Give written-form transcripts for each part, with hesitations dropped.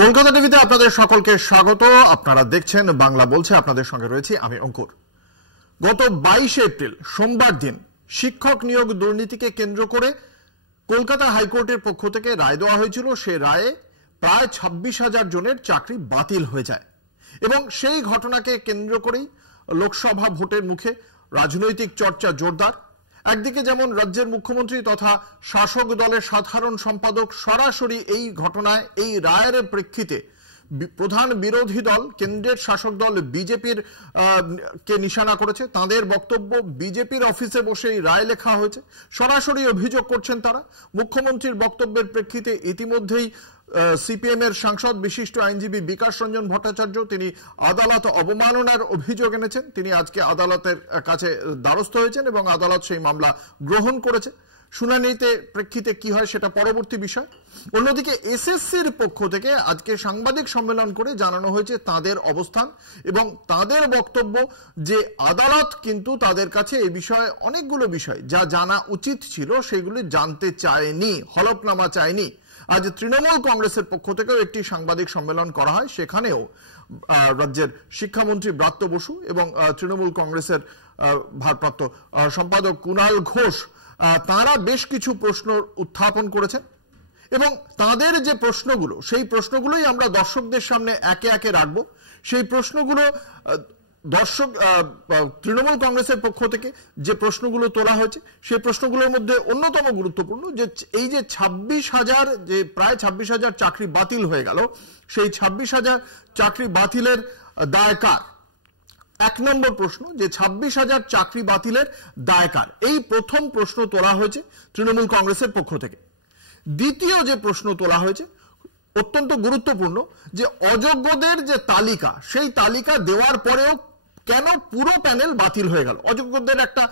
কলকাতা টিভিতে আপনাদের সকলকে স্বাগত। আপনারা দেখছেন বাংলা বলছে, আপনাদের সঙ্গে রয়েছি আমি অঙ্কুর। গত 22 এপ্রিল সোমবার দিন শিক্ষক নিয়োগ দুর্নীতিকে কেন্দ্র করে কলকাতা হাইকোর্টের পক্ষ থেকে রায় দেওয়া হয়েছিল। সেই রায়ে প্রায় 26,000 জনের চাকরি বাতিল হয়ে যায় এবং সেই ঘটনাকে কেন্দ্র করেই লোকসভা ভোটের মুখে রাজনৈতিক চর্চা জোরদার। একদিকে যেমন রাজ্যের মুখ্যমন্ত্রী তথা শাসক দলের সাধারণ সম্পাদক সরাসরি এই ঘটনায় এই রায়ের প্রেক্ষিতে প্রধান বিরোধী দল কেন্দ্রের শাসক দল বিজেপির কে নিশানা করেছে। তাদের বক্তব্য, বিজেপির অফিসে বসে এই রায় লেখা হয়েছে, সরাসরি অভিযোগ করছেন তারা। মুখ্যমন্ত্রীর বক্তব্যের প্রেক্ষিতে ইতিমধ্যেই সিপিএম এর সাংসদ বিশিষ্ট আইনজীবী বিকাশ রঞ্জন ভট্টাচার্য তিনি আদালত অবমাননার অভিযোগ এনেছেন। তিনি আজকে আদালতের কাছে দ্বারস্থ হয়েছেন এবং আদালত সেই মামলা গ্রহণ করেছে। শুনানিতে প্রেক্ষিতে কি হয় সেটা পরবর্তী বিষয়। অন্যদিকে এসএসসির পক্ষ থেকে আজকে সাংবাদিক সম্মেলন করে জানানো হয়েছে তাদের অবস্থান এবং তাদের বক্তব্য যে আদালত কিন্তু তাদের কাছে এই বিষয়ে অনেকগুলো বিষয় যা জানা উচিত ছিল সেগুলি জানতে চায়নি, হলফনামা চায়নি। আজ তৃণমূল কংগ্রেসের পক্ষ থেকেও একটি সাংবাদিক সম্মেলন করা হয়, সেখানেও রাজ্যের শিক্ষামন্ত্রী ব্রাত্য বসু এবং তৃণমূল কংগ্রেসের ভারপ্রাপ্ত সম্পাদক কুণাল ঘোষ তারা বেশ কিছু প্রশ্ন উত্থাপন করেছেন এবং তাদের যে প্রশ্নগুলো সেই প্রশ্নগুলোই আমরা দর্শকদের সামনে একে একে রাখবো। সেই প্রশ্নগুলো দর্শক তৃণমূল কংগ্রেসের পক্ষ থেকে যে প্রশ্নগুলো তোলা হয়েছে সেই প্রশ্নগুলোর মধ্যে অন্যতম গুরুত্বপূর্ণ যে এই যে 26,000 যে প্রায় 26,000 চাকরি বাতিল হয়ে গেল, সেই 26,000 চাকরি বাতিলের দায় কার? এক নম্বর প্রশ্ন যে 26,000 চাকরি বাতিলের দায় কার, এই প্রথম প্রশ্ন তোলা হয়েছে তৃণমূল কংগ্রেসের পক্ষ থেকে। দ্বিতীয় যে প্রশ্ন তোলা হয়েছে অত্যন্ত গুরুত্বপূর্ণ যে অযোগ্যদের যে তালিকা, সেই তালিকা দেওয়ার পরেও কেন পুরো প্যানেল বাতিল হয়ে গেল। অযোগ্যদের একটা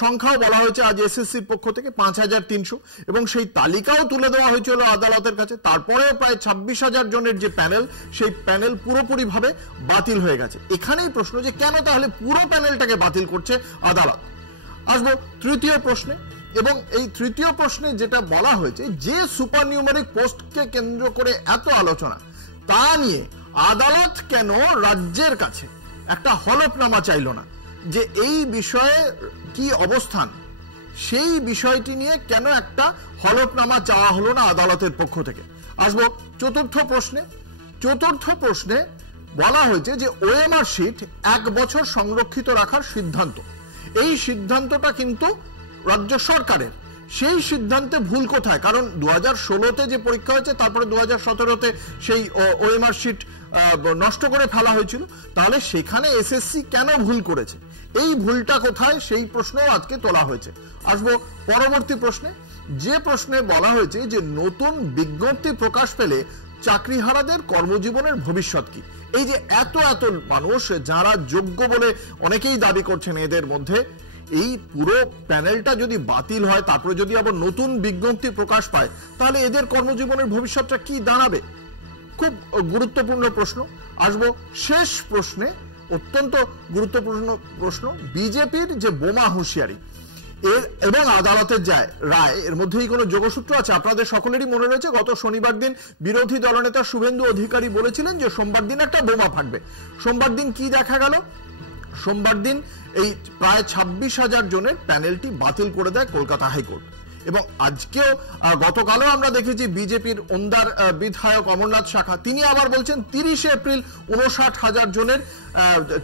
সংখ্যাও বলা হয়েছে আজ এসএসসির পক্ষ থেকে 5,300 এবং সেই তালিকাও তুলে দেওয়া হয়েছিল আদালতের কাছে। তারপরেও প্রায় 26,000 জনের যে প্যানেল, সেই প্যানেল পুরোপুরিভাবে বাতিল হয়ে গেছে। এখানেই প্রশ্ন যে কেন তাহলে পুরো প্যানেলটাকে বাতিল করছে আদালত। আসবো তৃতীয় প্রশ্নে এবং এই তৃতীয় প্রশ্নে যেটা বলা হয়েছে যে সুপার নিউমেরিক পোস্টকে কেন্দ্র করে এত আলোচনা, তা নিয়ে আদালত কেন রাজ্যের কাছে একটা হলফনামা চাইল না, যে এই বিষয়ে কি অবস্থান, সেই বিষয়টি নিয়ে কেন একটা হলফনামা চাওয়া হলো না আদালতের পক্ষ থেকে। আসবো চতুর্থ প্রশ্নে। চতুর্থ প্রশ্নে বলা হয়েছে যে ওএমআর শিট 1 বছর সংরক্ষিত রাখার সিদ্ধান্ত, এই সিদ্ধান্তটা কিন্তু রাজ্য সরকারের। সেই সিদ্ধান্তে ভুল কোথায়? কারণ 2016তে যে পরীক্ষা হয়েছে, তারপরে 2017তে সেই ওএমআর শিট নষ্ট করে ফেলা হয়েছিল, তাহলে সেখানে এসএসসি কেন ভুল করেছে, এই ভুলটা কোথায়, সেই প্রশ্নও আজকে তোলা হয়েছে। আসবো পরবর্তী প্রশ্নে। যে প্রশ্নে বলা হয়েছে যে নতুন বিজ্ঞপ্তি প্রকাশ পেলে চাকরিহারাদের কর্মজীবনের ভবিষ্যৎ কি। এই যে এত এত মানুষ যারা যোগ্য বলে অনেকেই দাবি করছেন, এদের মধ্যে এই পুরো প্যানেলটা যদি বাতিল হয়, তারপরে যদি আবার নতুন বিজ্ঞপ্তি প্রকাশ পায়, তাহলে এদের কর্মজীবনের ভবিষ্যৎটা কি দাঁড়াবে? খুব গুরুত্বপূর্ণ প্রশ্ন। আসবো শেষ প্রশ্নে, অত্যন্ত গুরুত্বপূর্ণ প্রশ্ন। বিজেপির যে বোমা হুঁশিয়ারি এবং আদালতের যায় রায়, এর মধ্যেই কোনো যোগসূত্র আছে? আপনাদের সকলেরই মনে রয়েছে গত শনিবার দিন বিরোধী দলনেতা শুভেন্দু অধিকারী বলেছিলেন যে সোমবার দিন একটা বোমা ফাটবে। সোমবার দিন কি দেখা গেল? সোমবার দিন এই প্রায় 26,000 জনের প্যানেলটি বাতিল করে দেয় কলকাতা হাইকোর্ট। এবং আজকেও গতকালও আমরা দেখেছি বিজেপির ওন্দার বিধায়ক অমরনাথ শাখা তিনি আবার বলছেন 30 এপ্রিল 59,000 জনের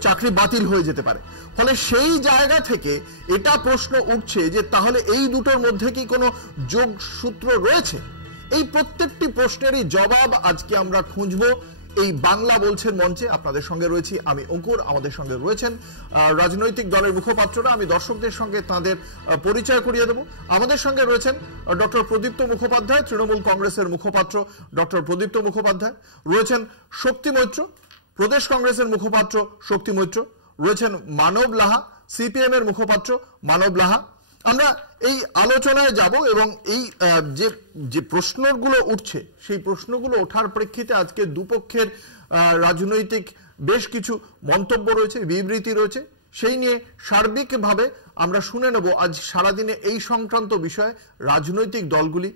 চাকরি বাতিল হয়ে যেতে পারে। ফলে সেই জায়গা থেকে এটা প্রশ্ন উঠছে যে তাহলে এই দুটোর মধ্যে কি কোনো যোগসূত্র রয়েছে? এই প্রত্যেকটি প্রশ্নেরই জবাব আজকে আমরা খুঁজবো এই বাংলা বলছেন মঞ্চে। আপনাদের সঙ্গে রয়েছি আমি অঙ্কুর, আমাদের সঙ্গে রয়েছেন রাজনৈতিক দলের মুখপাত্ররা। আমি দর্শকদের সঙ্গে তাদের পরিচয় করিয়ে দেব। আমাদের সঙ্গে রয়েছেন ডক্টর প্রদীপ্ত মুখোপাধ্যায়, তৃণমূল কংগ্রেসের মুখপাত্র ডক্টর প্রদীপ্ত মুখোপাধ্যায়। রয়েছেন শক্তি মৈত্র, প্রদেশ কংগ্রেসের মুখপাত্র শক্তি মৈত্র। রয়েছেন মানব লাহা, সিপিএম এর মুখপাত্র মানব লাহা। আমরা এই আলোচনায় যাব এবং এই যে প্রশ্নগুলো উঠছে সেই প্রশ্নগুলো ওঠার প্রেক্ষিতে আজকে দুপক্ষের রাজনৈতিক বেশ কিছু মন্তব্য রয়েছে, বিবৃতি রয়েছে, সেই নিয়ে সার্বিকভাবে আমরা শুনে নেব আজ সারাদিনে এই সংক্রান্ত বিষয়ে রাজনৈতিক দলগুলি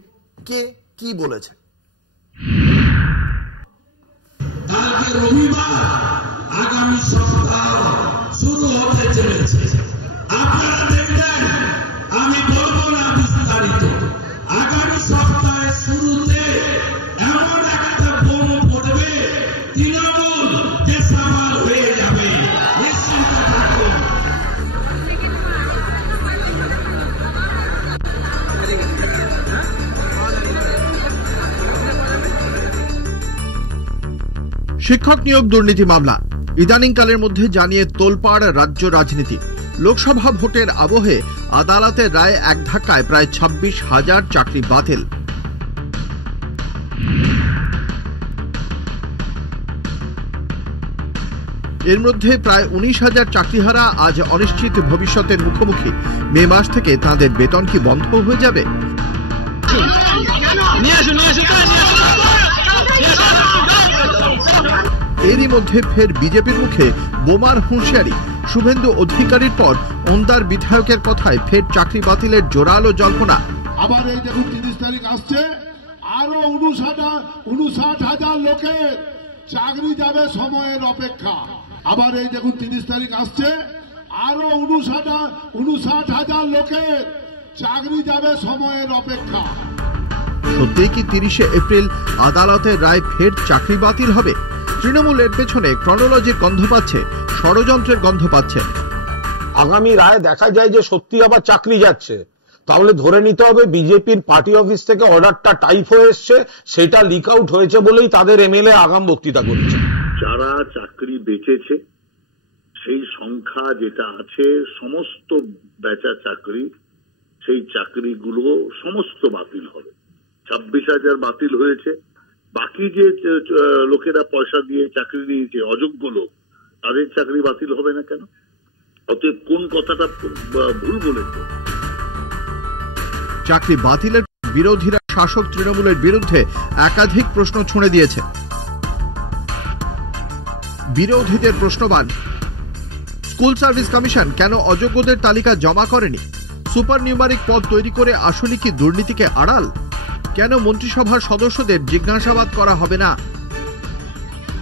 কে কি বলেছে। রবিবার আগামী সপ্তাহ শুরু হতে চলেছে। আপনারা দেখবেন, আমি বলবো না বিস্তারিত, আগামী সপ্তাহের শুরুতে এমন একটা বোম পড়বে, তৃণমূল দেশামাল হয়ে যাবে। নিশ্চিন্ত থাকুন। শিক্ষক নিয়োগ দুর্নীতি মামলা ইদানিংকালের মধ্যে জানিয়ে তোলপাড় রাজ্য রাজনীতি। লোকসভা ভোটের আবহে আদালতের রায় এক ধাক্কায় প্রায় 26,000 চাকরি বাতিল। এর মধ্যে প্রায় 19,000 চাকরিহারা আজ অনিশ্চিত ভবিষ্যতের মুখোমুখি। মে মাস থেকে তাদের বেতন কি বন্ধ হয়ে যাবে? এরই মধ্যে ফের বিজেপির মুখে বোমার হুঁশিয়ারি। শুভেন্দু অধিকারীর পর ওন্দার বিধায়কের কথায় ফের চাকরি বাতিলের জোরালো জল্পনা। আবার এই দেখুন 30 তারিখ আসছে, আরো 59,000 লোকের চাকরি যাবে সময়ের অপেক্ষা। আবার এই দেখুন 30 তারিখ আসছে, আরো 59,000 লোকের চাকরি যাবে সময়ের অপেক্ষা। সত্যিই কি 30শে এপ্রিল আদালতের রায় ফের চাকরি বাতিল হবে? তৃণমূলের পেছনে ক্রনোলজির গন্ধ পাচ্ছে, ষড়যন্ত্রের গন্ধ পাচ্ছে। আগামী রায় দেখা যায় যে সত্যি আবার চাকরি যাচ্ছে, তাহলে ধরে নিতে হবে বিজেপির পার্টি অফিস থেকে অর্ডারটা টাইপ হয়ে এসছে, সেটা লিক আউট হয়েছে বলেই তাদের এমএলএ আগাম বক্তৃতা করছে। যারা চাকরি বেঁচেছে সেই সংখ্যা যেটা আছে, সমস্ত বেচা চাকরি, সেই চাকরিগুলো সমস্ত বাতিল হবে। 26,000 বাতিল হয়েছে। বাকি যে লোকেরা পয়সা দিয়ে চাকরি নিয়েছে, অযোগ্য লোক, তাদের চাকরি বাতিল হবে না কেন? অতএব কোন কথাটা ভুল বলেছে? চাকরি বাতিলের বিরোধীরা শাসক তৃণমূলের বিরুদ্ধে একাধিক প্রশ্ন ছুঁড়ে দিয়েছে। বিরোধীদের প্রশ্নবান, স্কুল সার্ভিস কমিশন কেন অযোগ্যদের তালিকা জমা করেনি? সুপার নিউমারিক পদ তৈরি করে আসলে কি দুর্নীতিকে আড়াল? কেন মন্ত্রিসভার সদস্যদের জিজ্ঞাসাবাদ করা হবে না?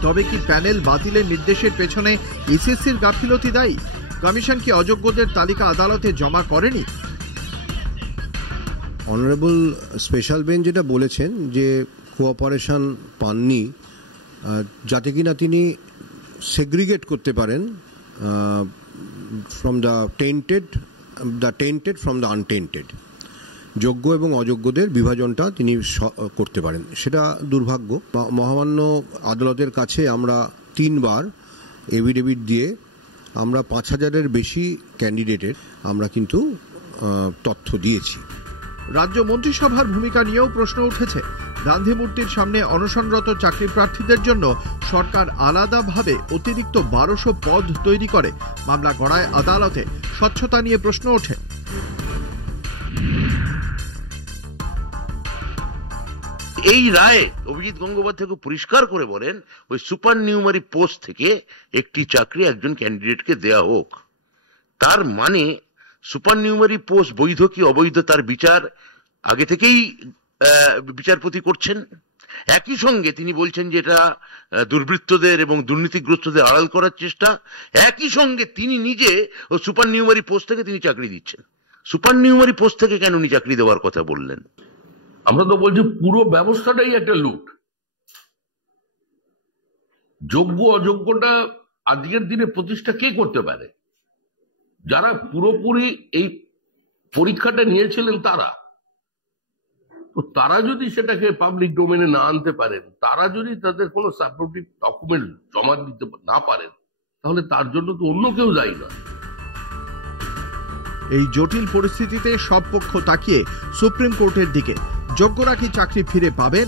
তবে কি প্যানেল বাতিলের নির্দেশের পেছনে এসএসসির গাফিলতি দায়ী? কমিশন কি অযোগ্যদের তালিকা আদালতে জমা করেনি? অনারেবল স্পেশাল বেঞ্চ যেটা বলেছেন যে কোঅপারেশন পাননি, যাতে কিনা তিনি সেগ্রিগেট করতে পারেন from the tainted from the untainted, যোগ্য এবং অযোগ্যদের বিভাজনটা তিনি করতে পারেন। সেটা দুর্ভাগ্য। মহামান্য আদালতের কাছে আমরা 3 বার এফিডেভিট দিয়ে আমরা 5,000-এর বেশি ক্যান্ডিডেটের আমরা কিন্তু তথ্য দিয়েছি। রাজ্য মন্ত্রিসভার ভূমিকা নিয়েও প্রশ্ন উঠেছে। গান্ধী মূর্তির সামনে অনশনরত চাকরি প্রার্থীদের জন্য সরকার আলাদাভাবে অতিরিক্ত 1200 পদ তৈরি করে মামলা গড়ায় আদালতে। স্বচ্ছতা নিয়ে প্রশ্ন ওঠে। এই রায়ে অভিজিৎ গঙ্গোপাধ্যায় খুব পরিষ্কার করে বলেন, ওই সুপার নিউমারি পোস্ট থেকে একটি চাকরি একজন ক্যান্ডিডেটকে দেয়া হোক। তার মানে সুপার নিউমারি পোস্ট বৈধ কি অবৈধ তার বিচার আগে থেকেই বিচারপতি করছেন। একই সঙ্গে তিনি বলছেন যে এটা দুর্বৃত্তদের এবং দুর্নীতিগ্রস্তদের আড়াল করার চেষ্টা। একই সঙ্গে তিনি নিজে ও সুপার নিউমারি পোস্ট থেকে তিনি চাকরি দিচ্ছেন। সুপার নিউমারি পোস্ট থেকে কেন উনি চাকরি দেওয়ার কথা বললেন? আমরা তো বলছি পুরো ব্যবস্থাটাই একটা লুট। যোগ্য অযোগ্যটা আজকের দিনে প্রতিষ্ঠা কে করতে পারে? যারা পুরোপুরি এই পরীক্ষাটা নিয়েছিলেন তারা। তো তারা যদি সেটাকে পাবলিক ডোমেনে না আনতে পারেন, তারা যদি তাদের কোনো সাপোর্টিভ ডকুমেন্ট জমা দিতে না পারেন, তাহলে তার জন্য তো অন্য কেউ দায়ী নয়। এই জটিল পরিস্থিতিতে সব পক্ষ তাকিয়ে সুপ্রিম কোর্টের দিকে। যোগ্যরা কি চাকরি ফিরে পাবেন?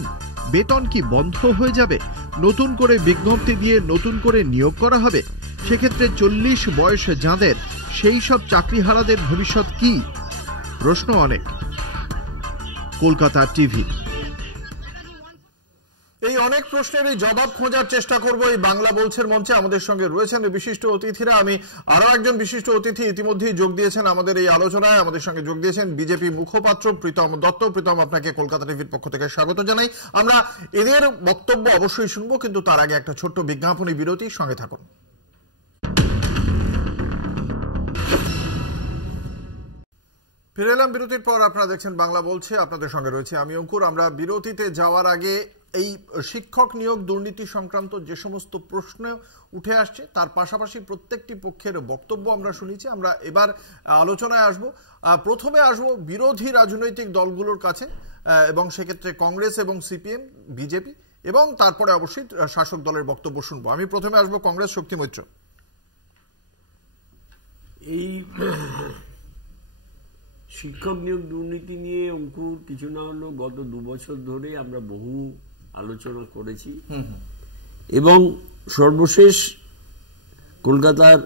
বেতন কি বন্ধ হয়ে যাবে? নতুন করে বিজ্ঞপ্তি দিয়ে নতুন করে নিয়োগ করা হবে? সেক্ষেত্রে 40 বয়স যাঁদের, সেই সব চাকরিহারাদের ভবিষ্যৎ কি? প্রশ্ন অনেক। কলকাতা টিভি। এই অনেক প্রশ্নের জবাব খোঁজার চেষ্টা করব এই বাংলা বলছের মঞ্চে। আমাদের সঙ্গে রয়েছেন বিশিষ্ট অতিথিরা। আমি আরো একজন বিশিষ্ট অতিথি ইতিমধ্যেই যোগ দিয়েছেন আমাদের এই আলোচনায়। আমাদের সঙ্গে যোগ দিয়েছেন বিজেপি মুখপাত্র প্রীতম দত্ত। প্রীতম, আপনাকে কলকাতা টিভির পক্ষ থেকে স্বাগত জানাই। আমরা এদের বক্তব্য অবশ্যই শুনবো, কিন্তু তার আগে একটা ছোট্ট বিজ্ঞাপনী বিরতি, সঙ্গে থাকুন। ফিরে এলাম বিরতির পর। আপনারা দেখছেন বাংলা বলছে, আপনাদের সঙ্গে রয়েছে আমি অঙ্কুর। আমরা বিরতিতে যাওয়ার আগে এই শিক্ষক নিয়োগ দুর্নীতি সংক্রান্ত যে সমস্ত প্রশ্ন উঠে আসছে তার পাশাপাশি প্রত্যেকটি পক্ষের বক্তব্য আমরা শুনেছি। আমরা এবার আলোচনায় আসব। প্রথমে আসব বিরোধী রাজনৈতিক দলগুলোর কাছে, এবং সেক্ষেত্রে কংগ্রেস এবং সিপিএম, বিজেপি, এবং তারপরে অবশ্যই শাসক দলের বক্তব্য শুনবো। আমি প্রথমে আসবো কংগ্রেস, শক্তি মৈত্র। এই শিক্ষক নিয়োগ দুর্নীতি নিয়ে অঙ্কুর কিছু না হলো গত 2 বছর ধরে আমরা বহু আলোচনা করেছি, এবং সর্বশেষ কলকাতার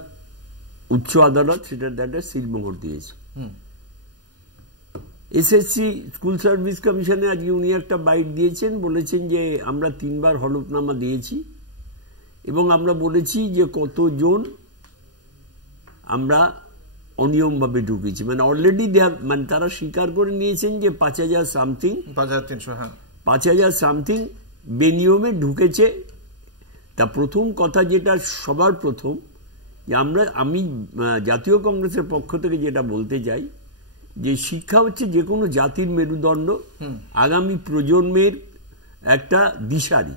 উচ্চ আদালত সেটার সিলমোহর দিয়েছে। এসএসসি স্কুল সার্ভিস কমিশনে আজকে উনি একটা বাইট দিয়েছেন, বলেছেন যে আমরা 3 বার হলফনামা দিয়েছি এবং আমরা বলেছি যে কতজন আমরা অনিয়মভাবে ঢুকেছি। মানে অলরেডি মানে তারা স্বীকার করে নিয়েছেন যে 5000 সামথিং, 5300 সামথিং বেনিয়মে ঢুকেছে। তা প্রথম কথা যেটা সবার প্রথম, যে আমি জাতীয় কংগ্রেসের পক্ষ থেকে যেটা বলতে চাই, যে শিক্ষা হচ্ছে যে কোনো জাতির মেরুদণ্ড, আগামী প্রজন্মের একটা দিশারি।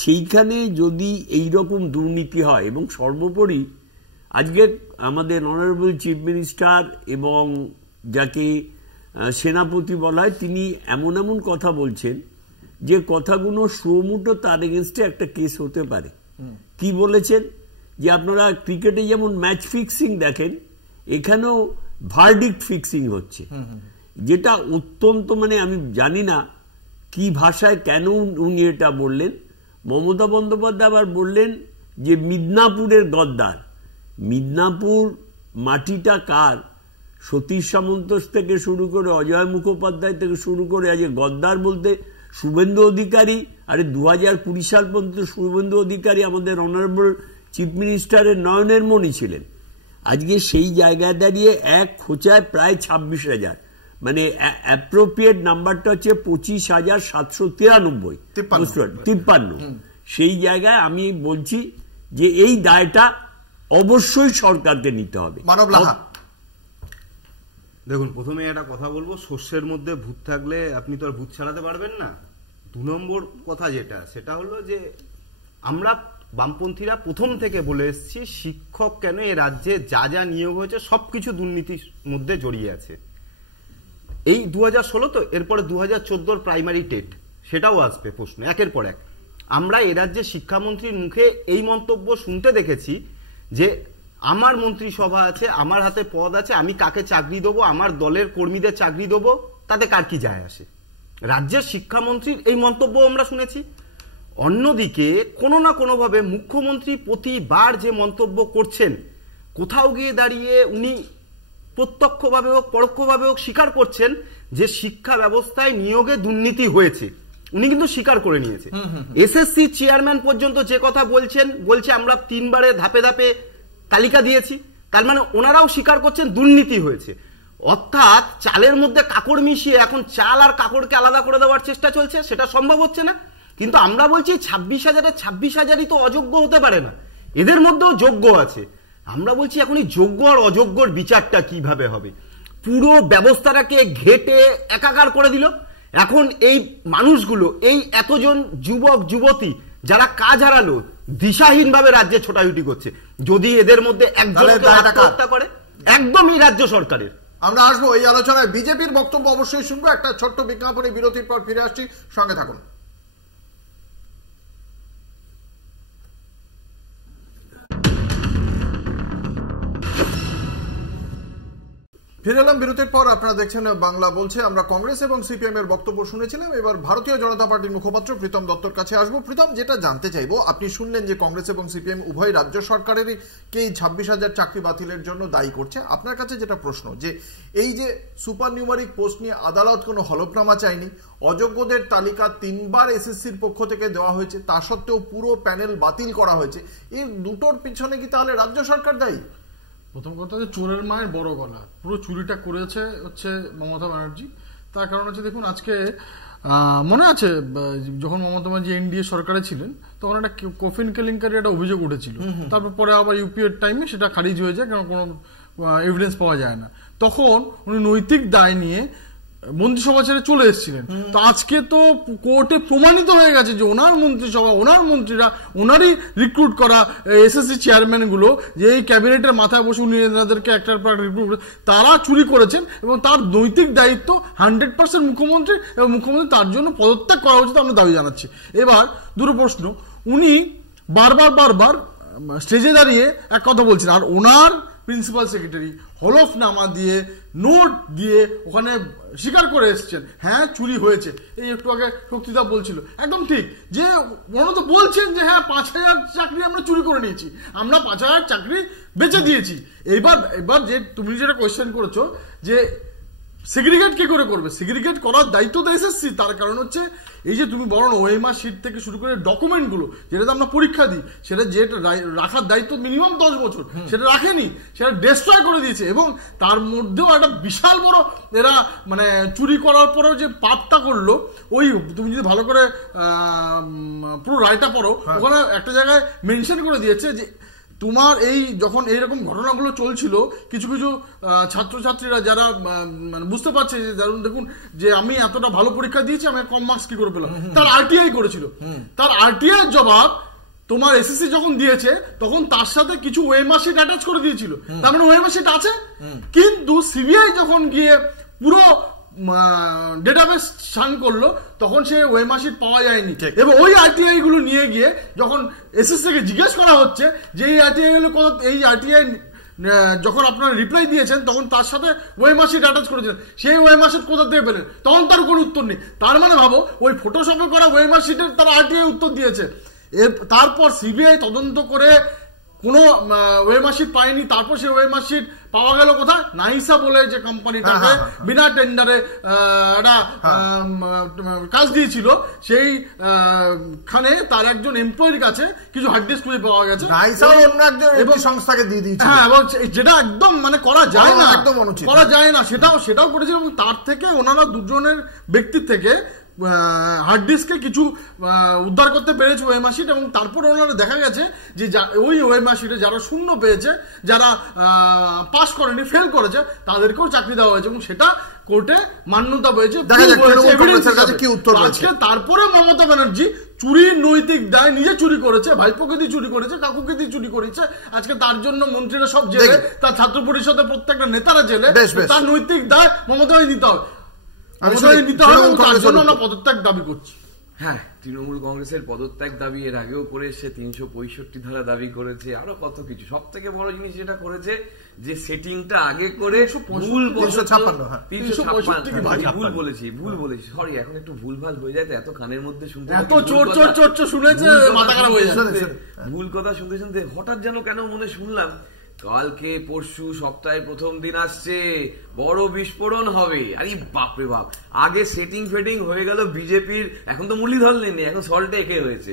সেইখানে যদি এই রকম দুর্নীতি হয়, এবং সর্বোপরি আজকে আমাদের অনারেবল চিফ মিনিস্টার এবং যাকে সেনাপতি বলা হয়, তিনি এমন এমন কথা বলছেন যে কথাগুলো সুমুটো তার এগেনস্টে একটা কেস হতে পারে। কি বলেছেন? যে আপনারা ক্রিকেটে যেমন ম্যাচ ফিক্সিং দেখেন, এখানেও ভার্ডিক্ট ফিক্সিং হচ্ছে, যেটা অত্যন্ত, মানে আমি জানি না কি ভাষায় কেন উনি এটা বললেন। মমতা বন্দ্যোপাধ্যায় আবার বললেন যে মিদনাপুরের গদ্দার। মিদনাপুর মাটিটা কার? সতীশ সামন্ত থেকে শুরু করে অজয় মুখোপাধ্যায় থেকে শুরু করে আজ গদ্দার বলতে শুভেন্দু অধিকারী। আরে 2020 সাল পর্যন্ত শুভেন্দু অধিকারী আমাদের অনারেবল চিফ মিনিস্টারের নয়নের মণি ছিলেন। আজকে সেই জায়গায় দাঁড়িয়ে এক খোঁচায় প্রায় 26,000, মানে অ্যাপ্রোপ্রিয়েট নাম্বারটা হচ্ছে 25,793 সেই জায়গায় আমি বলছি যে এই দায়টা অবশ্যই সরকারকে নিতে হবে। দেখুন, প্রথমে একটা কথা বলবো, শস্যের মধ্যে ভূত থাকলে আপনি তো আর ভূত ছাড়াতে পারবেন না। 2 নম্বর কথা যেটা, সেটা হলো যে আমরা বামপন্থীরা প্রথম থেকে বলে এসেছি, শিক্ষক কেন এ রাজ্যে যা যা নিয়োগ হয়েছে সবকিছু দুর্নীতির মধ্যে জড়িয়ে আছে। এই 2016 তো, এরপরে 2014 প্রাইমারি টেট, সেটাও আসবে প্রশ্ন একের পর এক। আমরা এ রাজ্যে শিক্ষামন্ত্রীর মুখে এই মন্তব্য শুনতে দেখেছি যে আমার মন্ত্রিসভা আছে, আমার হাতে পদ আছে, আমি কাকে চাকরি দেবো, আমার দলের কর্মীদের চাকরি দেবো, তাতে কার কি যায় আসে। রাজ্যের শিক্ষামন্ত্রীর এই মন্তব্য আমরা শুনেছি। অন্যদিকে কোনো না কোনোভাবে মুখ্যমন্ত্রী প্রতিবার যে মন্তব্য করছেন, কোথাও গিয়ে দাঁড়িয়ে উনি প্রত্যক্ষভাবে হোক পরোক্ষভাবে হোক স্বীকার করছেন যে শিক্ষা ব্যবস্থায় নিয়োগে দুর্নীতি হয়েছে। উনি কিন্তু স্বীকার করে নিয়েছে। এসএসসি চেয়ারম্যান পর্যন্ত যে কথা বলছে আমরা 3 বারে ধাপে ধাপে তালিকা দিয়েছি, তার মানে ওনারাও স্বীকার করছেন দুর্নীতি হয়েছে। অর্থাৎ চালের মধ্যে কাকড় মিশিয়ে এখন চাল আর কাকড়কে আলাদা করে দেওয়ার চেষ্টা চলছে, সেটা সম্ভব হচ্ছে না। কিন্তু আমরা বলছি 26,000-26,000ই তো অযোগ্য হতে পারে না, এদের মধ্যেও যোগ্য আছে। আমরা বলছি এখন এই যোগ্য আর অযোগ্যর বিচারটা কিভাবে হবে? পুরো ব্যবস্থাটাকে ঘেটে একাকার করে দিল। এখন এই মানুষগুলো, এই এতজন যুবক যুবতী যারা কাজ হারালো, দিশাহীন ভাবে রাজ্যে ছোটাছুটি করছে, যদি এদের মধ্যে একজনকে আত্মহত্যা করে, একদমই রাজ্য সরকারের। আমরা আসবো এই আলোচনায়, বিজেপির বক্তব্য অবশ্যই শুনবো। একটা ছোট্ট বিজ্ঞাপনী বিরতির পর ফিরে আসছি, সঙ্গে থাকুন। ফিরে এলাম বিরতির পর। আপনারা দেখছেন বাংলা বলছে। আমরা কংগ্রেস এবং সিপিএম এর বক্তব্য শুনেছিলাম। এবার ভারতীয় জনতা পার্টির মুখপাত্র প্রীতম দত্তর কাছে আসবো। প্রীতম, যেটা জানতে চাইবো, আপনি শুনলেন যে কংগ্রেস এবং সিপিএম উভয় রাজ্য সরকারেরই 26,000 চাকরি বাতিলের জন্য দায়ী করছে। আপনার কাছে যেটা প্রশ্ন, যে এই যে সুপার নিউমারিক পোস্ট নিয়ে আদালত কোনো হলফনামা চায়নি, অযোগ্যদের তালিকা 3বার এসএসসির পক্ষ থেকে দেওয়া হয়েছে, তা সত্ত্বেও পুরো প্যানেল বাতিল করা হয়েছে, এর দুটোর পিছনে কি তাহলে রাজ্য সরকার দায়ী? প্রথম কথা যে চোরের মায়ের বড় গলা, পুরো চুরিটা করেছে হচ্ছে মমতা ব্যানার্জি। তার কারণ হচ্ছে, দেখুন আজকে মনে আছে যখন মমতা ব্যানার্জি এনডিএ সরকারে ছিলেন তখন একটা কফিন কেলেঙ্কারি একটা অভিযোগ উঠেছিল, তারপর পরে আবার ইউপিএর টাইমে সেটা খারিজ হয়ে যায়, কারণ কোনো এভিডেন্স পাওয়া যায় না। তখন উনি নৈতিক দায় নিয়ে মন্ত্রিসভা ছেড়ে চলে এসেছিলেন। তো আজকে তো কোর্টে প্রমাণিত হয়ে গেছে যে ওনার মন্ত্রিসভা, ওনার মন্ত্রীরা, ওনারই রিক্রুট করা এসএসসি চেয়ারম্যান গুলো, যে এই ক্যাবিনেটের মাথায় বসে উনি এনাদেরকে একটার পর রিক্রুট, তারা চুরি করেছেন এবং তার নৈতিক দায়িত্ব 100% মুখ্যমন্ত্রী, এবং মুখ্যমন্ত্রী তার জন্য পদত্যাগ করা উচিত আমরা দাবি জানাচ্ছি। এবার দুটো প্রশ্ন, উনি বারবার স্টেজে দাঁড়িয়ে এক কথা বলছেন, আর ওনার প্রিন্সিপাল সেক্রেটারি হলফনামা দিয়ে, নোট দিয়ে ওখানে স্বীকার করে এসেছেন হ্যাঁ চুরি হয়েছে। এই একটু আগে শক্তিদা বলছিল, একদম ঠিক, যে ওনারা তো বলছেন যে হ্যাঁ 5,000 চাকরি আমরা চুরি করে নিয়েছি, আমরা 5,000 চাকরি বেচে দিয়েছি। এবার যে তুমি যেটা কোয়েশ্চেন করেছো যে সেগ্রিগেট কি করে করবে, সেগ্রিগেট করার দায়িত্ব তো এসএসসি। তার কারণ হচ্ছে এই যে তুমি বলো ওএমআর শিট থেকে শুরু করে ডকুমেন্টগুলো যেটাতে আমরা পরীক্ষা দিই, সেটা যেটা রাখার দায়িত্ব মিনিমাম 10 বছর, সেটা রাখেনি, সেটা ডিস্ট্রয় করে দিয়েছে। এবং তার মধ্যেও একটা বিশাল বড় এরা মানে চুরি করার পরেও যে পাপটা করলো, ওই তুমি যদি ভালো করে পুরো রায়টা পড়ো, ওখানে একটা জায়গায় মেনশন করে দিয়েছে যে তোমার এই যখন এইরকম ঘটনাগুলো চলছিল, কিছু কিছু ছাত্রছাত্রীরা যারা মানে বুঝতে পারছে যে দেখুন যে আমি এতটা ভালো পরীক্ষা দিয়েছি, আমি কম মার্কস কি করে পেলাম, তার আরটিআই করেছিল। তার আরটিআই জবাব তোমার এসএসসি যখন দিয়েছে তখন তার সাথে কিছু ওএমআর শিট অ্যাটাচ করে দিয়েছিল, তার মানে ওএমআর শিট আছে। কিন্তু সিবিআই যখন গিয়ে পুরো ডেটাবেস স্ক্যান করলো তখন সে ওএমআর শিট পাওয়া যায়নি। এবং ওই আরটিআই গুলো নিয়ে গিয়ে যখন এসএসসি কে জিজ্ঞেস করা হচ্ছে যে এই আরটিআই গুলো এই আরটিআই যখন আপনারা রিপ্লাই দিয়েছেন তখন তার সাথে ওএমআর শিট অ্যাটাচ করেছেন, সেই ওএমআর শিট কোথা থেকে পেলেন, তখন তার কোনো উত্তর নেই। তার মানে ভাবো ওই ফটোশপে করা ওএমআর শিটের তারা আরটিআই উত্তর দিয়েছে। তারপর সিবিআই তদন্ত করে কোনো ওএমআর শিট পায়নি। তারপর সেই ওএমআর শিট পাওয়া গেল কোথায়, নাইসা বলে যে কোম্পানিটাকে বিনা টেন্ডারে একটা কাজ দিয়েছিল, সেই খানে তার একজন এমপ্লয়ির কাছে কিছু হার্ড ডিস্ক খুঁজে পাওয়া গেছে, সংস্থাকে দিয়ে দিয়েছে। হ্যাঁ, এবং যেটা একদম মানে করা যায় না, করা যায় না, সেটাও করেছিল। এবং তার থেকে ওনারা দুজনের ব্যক্তির থেকে হার্ড ডিস্কে কিছু উদ্ধার করতে পেরেছে ওএমআর শিট। এবং তারপর ওনারা দেখা গেছে যে ওই ওএমআর শিটে যারা শূন্য পেয়েছে, যারা পাস করেনি, ফেল করেছে, তাদেরকেও চাকরি দেওয়া হয়েছে এবং সেটা কোর্টে মান্যতা পেয়েছে। তারপরে মমতা ব্যানার্জি চুরির নৈতিক দায়, নিজে চুরি করেছে, ভাইপোকে দিয়ে চুরি করেছে, কাকুকে দিয়ে চুরি করেছে, আজকে তার জন্য মন্ত্রীরা সব জেলে, তার ছাত্র পরিষদের প্রত্যেকটা নেতারা জেলে, তার নৈতিক দায় মমতাকে নিতে হবে। পদত্যাগ দাবি করছি। হ্যাঁ, তৃণমূল কংগ্রেসের পদত্যাগ দাবি এর আগেও করেছে, 365 ধারা দাবি করেছে, আরো কত কিছু। সব থেকে বড় জিনিস যেটা করেছে যে সেটিংটা আগে করে ভুল বলেছি, সরি এখন একটু ভুলভাল হয়ে যায়, তো এত কানের মধ্যে শুনতে ভুল কথা শুনতে শুনতে হঠাৎ যেন কেন মনে শুনলাম কালকে পরশু সপ্তাহে প্রথম দিন আসছে, বড় বিস্ফোরণ হবে। আরে বাপরে বাপ, আগে সেটিং ফেটিং হয়ে গেল বিজেপির, এখন তো মুরলীধর নেই, এখন সল্টে একে হয়েছে,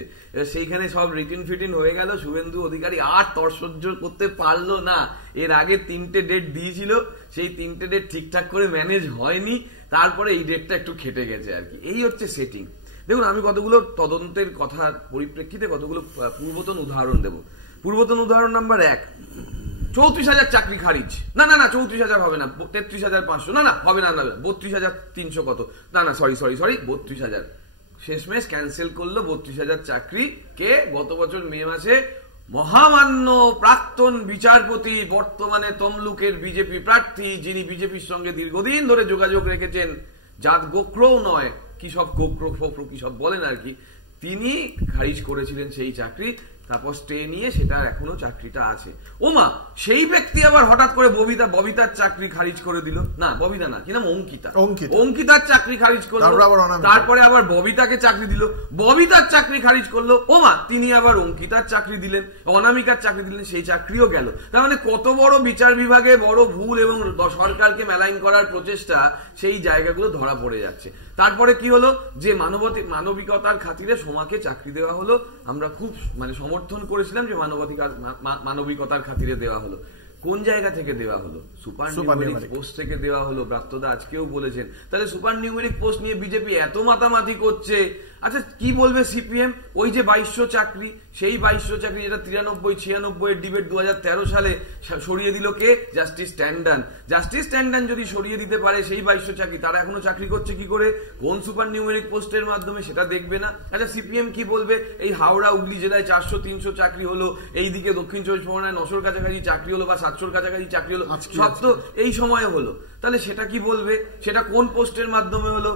সেইখানে সব রিটিন ফিটিন হয়ে গেল। শুভেন্দু অধিকারী আর তর সহ্য করতে পারলো না। এর আগে 3টে ডেট দিয়েছিল, সেই 3টে ডেট ঠিকঠাক করে ম্যানেজ হয়নি, তারপরে এই ডেটটা একটু খেটে গেছে আর কি। এই হচ্ছে সেটিং। দেখুন, আমি কতগুলো তদন্তের কথার পরিপ্রেক্ষিতে কতগুলো পূর্বতন উদাহরণ দেব। পূর্বতন উদাহরণ নাম্বার 1, 34,000 চাকরি খারিজ। না 34,000 হবে না, 33,500, না হবে না, 32,300 কত, না সরি 32,000 শেষমেশ ক্যান্সেল করলো 32,000 চাকরি। কে? গত বছর মে মাসে মহামান্য প্রাক্তন বিচারপতি, বর্তমানে তমলুকের বিজেপি প্রার্থী, যিনি বিজেপির সঙ্গে দীর্ঘদিন ধরে যোগাযোগ রেখেছেন, জাত গোক্রও নয়, কি সব গোক্র ফোক্র কি সব বলেন আর কি, তিনি খারিজ করেছিলেন সেই চাকরি তারপর স্টে নিয়ে সেটা এখনো চাকরিটা আছে। ওমা, সেই ব্যক্তি আবার হঠাৎ করে ববিতার চাকরি খারিজ করে দিল, না ববিতা না, কি নাম, অঙ্কিতার চাকরি খারিজ করলো, তারপরে আবার ববিতাকে চাকরি দিল, ববিতার চাকরি খারিজ করলো, ওমা তিনি আবার অঙ্কিতার চাকরি দিলেন, অনামিকার চাকরি দিলেন, সেই চাকরিও গেল। তার মানে কত বড় বিচার বিভাগে বড় ভুল এবং সরকারকে মেলাইন করার প্রচেষ্টা, সেই জায়গাগুলো ধরা পড়ে যাচ্ছে। তারপরে কি হলো, যে মানবিকতার খাতিরে সোমাকে চাকরি দেওয়া হলো, আমরা খুব সমর্থন করেছিলাম যে মানবিকতার খাতিরে দেওয়া হলো। কোন জায়গা থেকে দেওয়া হলো? সুপার নিউমেরিক পোস্ট থেকে দেওয়া হলো। ব্রাত্যদা আজকেও বলেছেন। তাহলে সুপার নিউমেরিক পোস্ট নিয়ে বিজেপি এত মাতামাতি করছে, আচ্ছা কি বলবে সিপিএম? ওই যে 2200 চাকরি, সেই 2200 চাকরি যেটা 93-96 এর ডিবেট 2013 সালে সরিয়ে দিল কে? জাস্টিস ট্যান্ডন যদি সরিয়ে দিতে পারে সেই 2200 চাকরি, তারা এখনো চাকরি করছে কি করে? কোন সুপার নিউমেরিক পোস্টের মাধ্যমে? সেটা দেখবে না। আচ্ছা সিপিএম কি বলবে? এই হাওড়া হুগলি জেলায় 400-300 চাকরি হলো, এইদিকে দক্ষিণ 24 পরগনায় 900-র কাছাকাছি চাকরি হলো বা 700-র কাছাকাছি চাকরি হলো, সব তো এই সময়ে হলো। তাহলে সেটা কি বলবে? সেটা কোন পোস্টের মাধ্যমে হলো?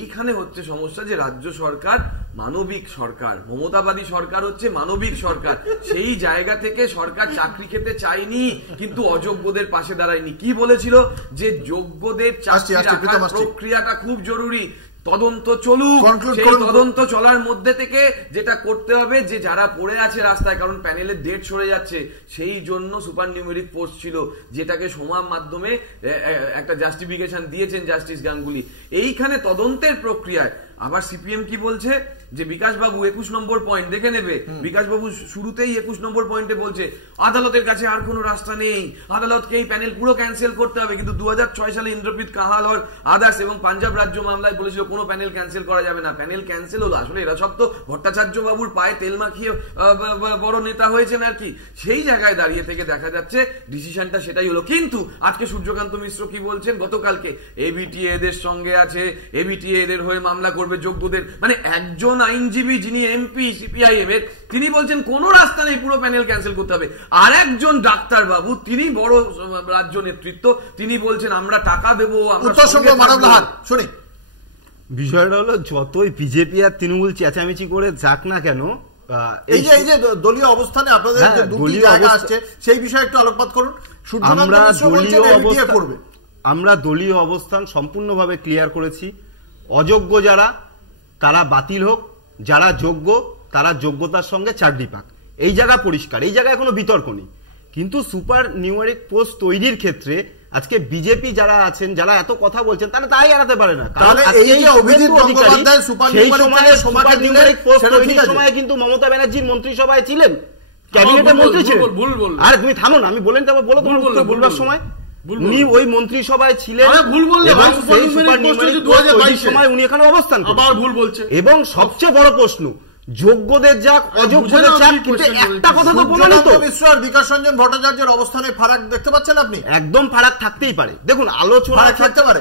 এইখানে হচ্ছে সমস্যা, যে রাজ্য সরকার মানবিক সরকার, মমতাবাদী সরকার হচ্ছে মানবিক সরকার। সেই জায়গা থেকে সরকার চাকরি খেতে চায়নি, কিন্তু অযোগ্যদের পাশে দাঁড়ায়নি। কি বলেছিল? যে যোগ্যদের চাকরি রাখার প্রক্রিয়াটা খুব জরুরি, তদন্ত চলুক। সেই তদন্ত চলার মধ্যে থেকে যেটা করতে হবে, যে যারা পড়ে আছে রাস্তায়, কারণ প্যানেলের ডেট সরে যাচ্ছে, সেই জন্য সুপার নিউমেরিক পোস্ট ছিল, যেটাকে সোমার মাধ্যমে একটা জাস্টিফিকেশন দিয়েছেন জাস্টিস গাঙ্গুলি। এইখানে তদন্তের প্রক্রিয়ায় আবার সিপিএম কি বলছে? যে বিকাশ বাবু 21 নম্বর পয়েন্ট দেখে নেবে। বিকাশ বাবু শুরুতেই 21 নম্বর পয়েন্টে বলছে আদালতের কাছে আর কোনো রাস্তা নেই, আদালতকে এই প্যানেল পুরো ক্যান্সেল করতে হবে। কিন্তু 2006 সালে ইন্দ্রপ্রীত কাহালর আদাস এবং পাঞ্জাব রাজ্য মামলায় বলেছিল কোনো প্যানেল ক্যান্সেল করা যাবে না। প্যানেল ক্যান্সেল হলো। আসলে এরা সব তো ভট্টাচার্য বাবুর পায়ে তেল মাখিয়ে বড় নেতা হয়েছেন আর কি। সেই জায়গায় দাঁড়িয়ে থেকে দেখা যাচ্ছে ডিসিশনটা সেটাই হলো। কিন্তু আজকে সূর্যকান্ত মিশ্র কি বলছেন? গতকালকে এবিটিএ এদের সঙ্গে আছে, এবিটিএ এদের হয়ে মামলা করবে যোগ্যদের, মানে একজন আইনজীবী যিনি এমপি সিপিআইএম এর, তিনি বলছেন কোন রাস্তা নেই, পুরো প্যানেল ক্যান্সেল করতে হবে। আর একজন ডাক্তার বাবু, তিনি বড় রাজ্য নেতৃত্ব, তিনি বলছেন আমরা টাকা দেবো। শুনি, বিষয়টা হলো যতই বিজেপি আর তৃণমূল চেঁচামেচি করে যাক না কেন, এই যে দলীয় অবস্থানে আপনাদের যে দুটি জায়গা আসছে, সেই বিষয়ে একটু আলোকপাত করুন। আমরা দলীয় অবস্থান সম্পূর্ণভাবে ক্লিয়ার করেছি। অযোগ্য যারা, তারা বাতিল হোক, যারা যোগ্য তারা যোগ্যতার সঙ্গে চাকরি পাক, এই জায়গা পরিষ্কার, এই জায়গায় কোনো বিতর্ক নেই। কিন্তু সুপার নিউমেরিক পোস্ট তৈরির ক্ষেত্রে আজকে বিজেপি যারা আছেন, যারা এত কথা বলছেন, তারা তাই এড়াতে পারে না। সময় কিন্তু মমতা ব্যানার্জির মন্ত্রিসভায় ছিলেন, ক্যাবিনেটের মন্ত্রী ছিলেন। আর তুমি থামো না, আমি বলেন তারপর বলো, তোমার উত্তর বলবার সময় উনি ওই মন্ত্রিসভায় ছিলেন উনি এখানে অবস্থান করেন। এবং সবচেয়ে বড় প্রশ্ন, যোগ্যদের যাক অযোগ্যদের যাক, কিন্তু একটা কথা তো বলে তো, মিশ্র আর বিকাশ রঞ্জন ভট্টাচার্যের অবস্থানের ফারাক দেখতে পাচ্ছেন আপনি? একদম ফারাক থাকতেই পারে। দেখুন, আলোচনা থাকতে পারে।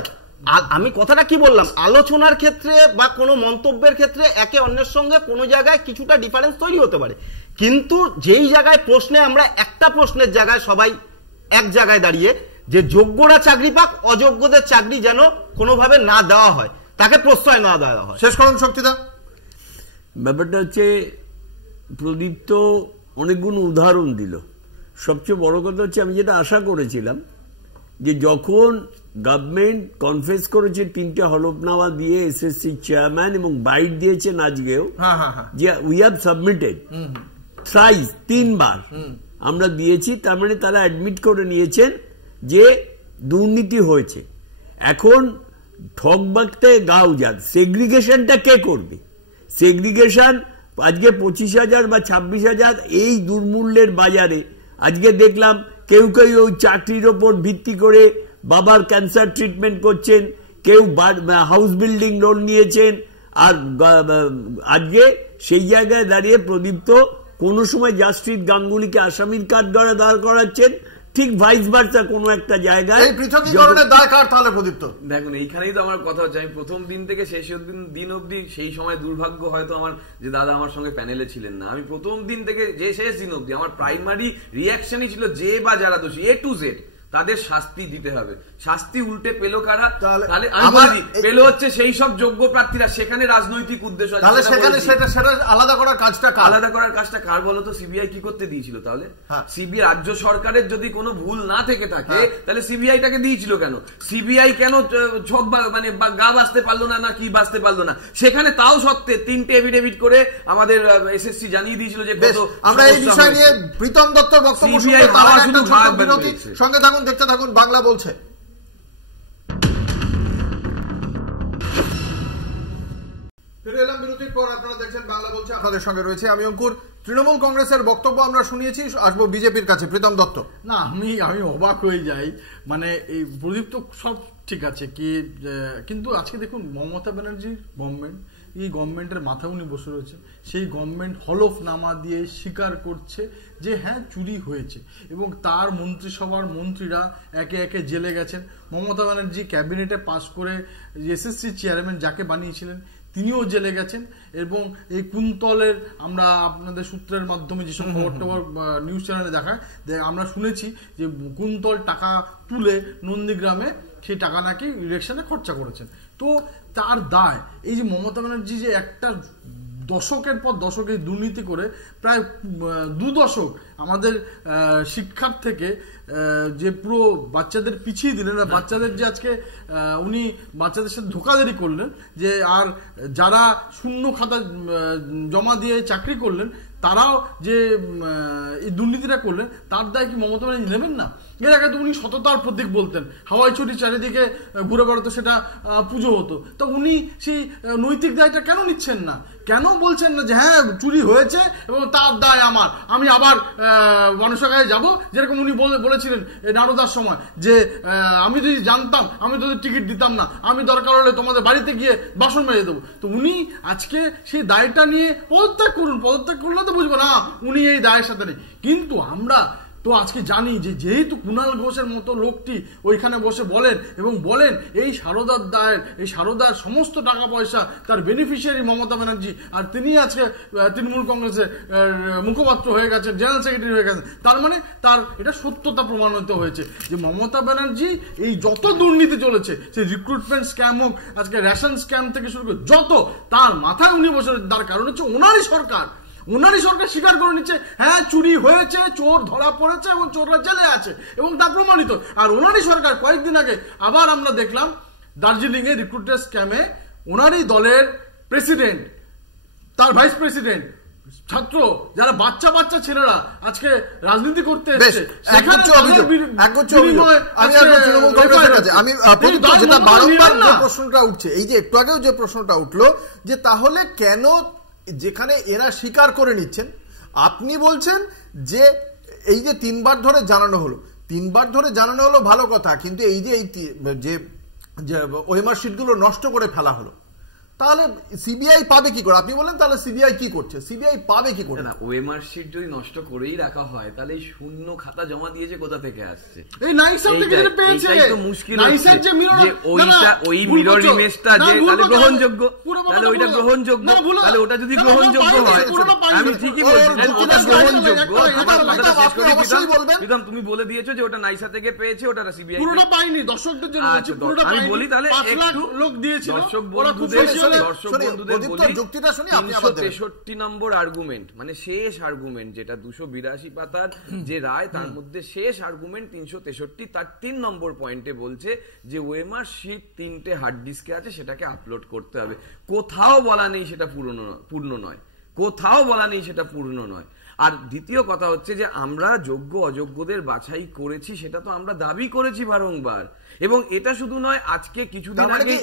আমি কথাটা কি বললাম, আলোচনার ক্ষেত্রে বা কোনো মন্তব্যের ক্ষেত্রে একে অন্যের সঙ্গে কোনো জায়গায় কিছুটা ডিফারেন্স তৈরি হতে পারে, কিন্তু যেই জায়গায় প্রশ্নে আমরা একটা প্রশ্নের জায়গায় সবাই এক জায়গায় দাঁড়িয়ে, যে যোগ্যরা চাকরি পাক, অযোগ্যদের চাকরি যেন কোনোভাবে না দেওয়া হয়, তাকে প্রশ্রয় না দেওয়া হয়। শেষ করুন শক্তিদা। ব্যাপারটা হচ্ছে, প্রদীপ্ত অনেকগুলো উদাহরণ দিল। সবচেয়ে বড় কথা হচ্ছে, আমি যেটা আশা করেছিলাম, যে যখন গভর্নমেন্ট কনফেস করেছে 3টে হলফনামা দিয়ে এসএসসি চেয়ারম্যান এবং বাইট দিয়েছেন আজকেও, যে উই হ্যাভ সাবমিটেড থ্রাইস, 3 বার আমরা দিয়েছি, তার মানে তারা অ্যাডমিট করে নিয়েছেন যে দুর্নীতি হয়েছে। এখন ঠকবাগতে গাও যাক, সেগ্রিগেশনটা কে করবে? সেগ্রিগেশন আজকে 25,000 বা 26,000 এই দুর্মূল্যের বাজারে আজকে দেখলাম কেউ কেউ ওই চাকরির ওপর ভিত্তি করে বাবার ক্যান্সার ট্রিটমেন্ট করছেন, কেউ হাউস বিল্ডিং লোন নিয়েছেন। আর আজকে সেই জায়গায় দাঁড়িয়ে প্রদীপ্ত কোনো সময় জাস্টিস গাঙ্গুলিকে আসামির কাঠ ধরে দাঁড় করাচ্ছেন, ঠিক ভাইস ভার্সা কোনো একটা জায়গায়। দেখুন, এইখানেই তো আমার কথা হচ্ছে, আমি প্রথম দিন থেকে শেষ দিন অব্দি, সেই সময় দুর্ভাগ্য হয়তো আমার যে দাদা আমার সঙ্গে প্যানেলে ছিলেন না, আমি প্রথম দিন থেকে যে শেষ দিন অব্দি আমার প্রাইমারি রিয়াকশনই ছিল যে বা যারা দোষী, A to Z, তাদের শাস্তি দিতে হবে। শাস্তি উল্টে পেল কারা? তাহলে আমি বলে দিই, পেল হচ্ছে সেই সব যোগ্য প্রার্থীরা, সেখানে রাজনৈতিক উদ্দেশ্য আছে। তাহলে সেখানে সেটা আলাদা করার কাজটা কার বলতো? সিবিআই কি করতে দিয়েছিল তাহলে? সিবিআই রাজ্য সরকারের যদি কোনো ভুল না থেকে থাকে তাহলে সিবিআইটাকে দিয়েছিল কেন? সিবিআই কেন ছোক মানে গা বাঁচতে পারলো না কি বাঁচতে পারলো না? সেখানে তাও সত্ত্বে 3টে এফিডেভিট করে আমাদের এসএসসি জানিয়ে দিয়েছিল যে আমরা এই বিষয় নিয়ে প্রীতম দত্তর বক্তব্য সঙ্গে থাকুন, দেখতে থাকুন বাংলা বলছে। ফিরে এলাম বিরতির পর, আপনারা দেখছেন বাংলা বলছে, আপনাদের সঙ্গে রয়েছে আমি অঙ্কুর। তৃণমূল কংগ্রেসের বক্তব্য আমরা শুনিয়েছি, আসবো বিজেপির কাছে। প্রীতম দত্ত। না, আমি অবাক হয়ে যাই, মানে এই প্রদীপ তো সব ঠিক আছে কিন্তু আজকে দেখুন মমতা ব্যানার্জির গভর্নমেন্ট, এই গভর্নমেন্টের মাথা উনি বসে রয়েছে, সেই গভর্নমেন্ট হলফনামা দিয়ে স্বীকার করছে যে হ্যাঁ চুরি হয়েছে, এবং তার মন্ত্রিসভার মন্ত্রীরা একে একে জেলে গেছেন। মমতা ব্যানার্জি ক্যাবিনেটে পাশ করে এসএসসি চেয়ারম্যান যাকে বানিয়েছিলেন তিনিও জেলে গেছেন, এবং এই কুন্তলের আমরা আপনাদের সূত্রের মাধ্যমে যেসব খবর টবর নিউজ চ্যানেলে দেখায় আমরা শুনেছি যে কুন্তল টাকা তুলে নন্দীগ্রামে সেই টাকা নাকি ইলেকশনে খরচা করেছেন। তো তার দায় এই যে মমতা ব্যানার্জি যে একটা দশকের পর দশক এই দুর্নীতি করে প্রায় 2 দশক আমাদের শিক্ষার থেকে যে পুরো বাচ্চাদের পিছিয়ে দিলেন, বাচ্চাদের যে আজকে উনি বাচ্চাদের সাথে ধোকাধড়ি করলেন, যে আর যারা শূন্য খাতা জমা দিয়ে চাকরি করলেন তারাও যে এই দুর্নীতিটা করলেন, তার দায় কি মমতা ব্যানার্জি নেবেন না? এর আগে তো উনি সততার প্রতীক বলতেন, হাওয়াই ছড়ি চারিদিকে ঘুরে বেড়াতো, সেটা পুজো হতো। তো উনি সেই নৈতিক দায়টা কেন নিচ্ছেন না? কেন বলছেন না যে হ্যাঁ চুরি হয়েছে এবং তার দায় আমার, আমি আবার মানুষের কাছে যাবো, যেরকম উনি বলেছিলেন নারদার সময় যে আমি যদি জানতাম আমি তোদের টিকিট দিতাম না, আমি দরকার হলে তোমাদের বাড়িতে গিয়ে বাসন মেরে দেবো। তো উনি আজকে সেই দায়টা নিয়ে পদত্যাগ করলে তো বুঝবো না উনি এই দায়ের সাথে নেই। কিন্তু আমরা তো আজকে জানি যে যেহেতু কুণাল ঘোষের মতো লোকটি ওইখানে বসে বলেন এবং বলেন এই সারদার দায়ের, এই সারদার সমস্ত টাকা পয়সা তার বেনিফিশিয়ারি মমতা ব্যানার্জি, আর তিনি আজকে তৃণমূল কংগ্রেসের মুখপাত্র হয়ে গেছেন, জেনারেল সেক্রেটারি হয়ে গেছেন, তার মানে তার এটা সত্যতা প্রমাণিত হয়েছে যে মমতা ব্যানার্জি এই যত দুর্নীতি চলেছে, সেই রিক্রুটমেন্ট স্ক্যাম হোক, আজকে রেশন স্ক্যাম থেকে শুরু করে যত, তার মাথায় উনি বসে, তার কারণ হচ্ছে ওনারই সরকার স্বীকার করে নিচ্ছে হ্যাঁ চুরি হয়েছে, চোর ধরা পড়েছে এবং চোররা জেলে আছে এবং তা প্রমাণিত। আর ওনারই সরকার কয়েকদিন আগে আবার আমরা দেখলাম দার্জিলিং এ রিক্রুটার স্ক্যামে ওনারই দলের প্রেসিডেন্ট, তার ভাইস প্রেসিডেন্ট, ছাত্র, যারা বাচ্চা ছেলেরা আজকে রাজনীতি করতে এসেছে, প্রশ্নটা উঠছে, এই যে একটু আগেও যে প্রশ্নটা উঠলো যে তাহলে কেন যেখানে এরা স্বীকার করে নিচ্ছেন, আপনি বলছেন যে এই যে 3বার ধরে জানানো হলো ভালো কথা, কিন্তু এই যে ওএমআর শিটগুলো নষ্ট করে ফেলা হলো, তাহলে সিবিআই পাবে কি করে? আপনি বলেন তাহলে সিবিআই কি করছে, সিবিআই পাবে কি করে? না, ওএমআর শিট যদি নষ্ট করেই রাখা হয় তাহলে এই শূন্য খাতা জমা দিয়েছে কোথা থেকে আসছে? এই নাইসার থেকে যেটা পেয়েছে, এটাই তো মুশকিল হচ্ছে যে ওই মিরর ইমেজটা যে তাহলে গ্রহণযোগ্য, তাহলে ওইটা গ্রহণযোগ্য, তাহলে ওটা যদি গ্রহণযোগ্য হয়, আমি ঠিকই বলছি ওটা গ্রহণযোগ্য। আমার কথাটা শেষ করে দিতাম, তুমি বলে দিয়েছো যে ওটা নাইসা থেকে পেয়েছে, ওটা সিবিআই পুরোটা পাইনি, দর্শকদের জন্য পুরোটা আমি বলি তাহলে একটু লোক দিয়েছিল, দর্শক বন্ধুদের বলি 263 নম্বর আর্গুমেন্ট, মানে শেষ আর্গুমেন্ট, যেটা 282 পাতার যে রায় তার মধ্যে শেষ আর্গুমেন্ট 363, তার 3 নম্বর পয়েন্টে বলছে যে ওএমআর শিট 3টে হার্ড ডিস্কে আছে, সেটাকে আপলোড করতে হবে। কোথাও বলা নেই সেটা পূর্ণ নয়, কোথাও বলা নেই সেটা পূর্ণ নয়। আর দ্বিতীয় কথা হচ্ছে যে আমরা যোগ্য অযোগ্যদের বাছাই করেছি, সেটা তো আমরা দাবি করেছি বারংবার, এবং এটা শুধু নয়, আজকে কিছুদিন আগে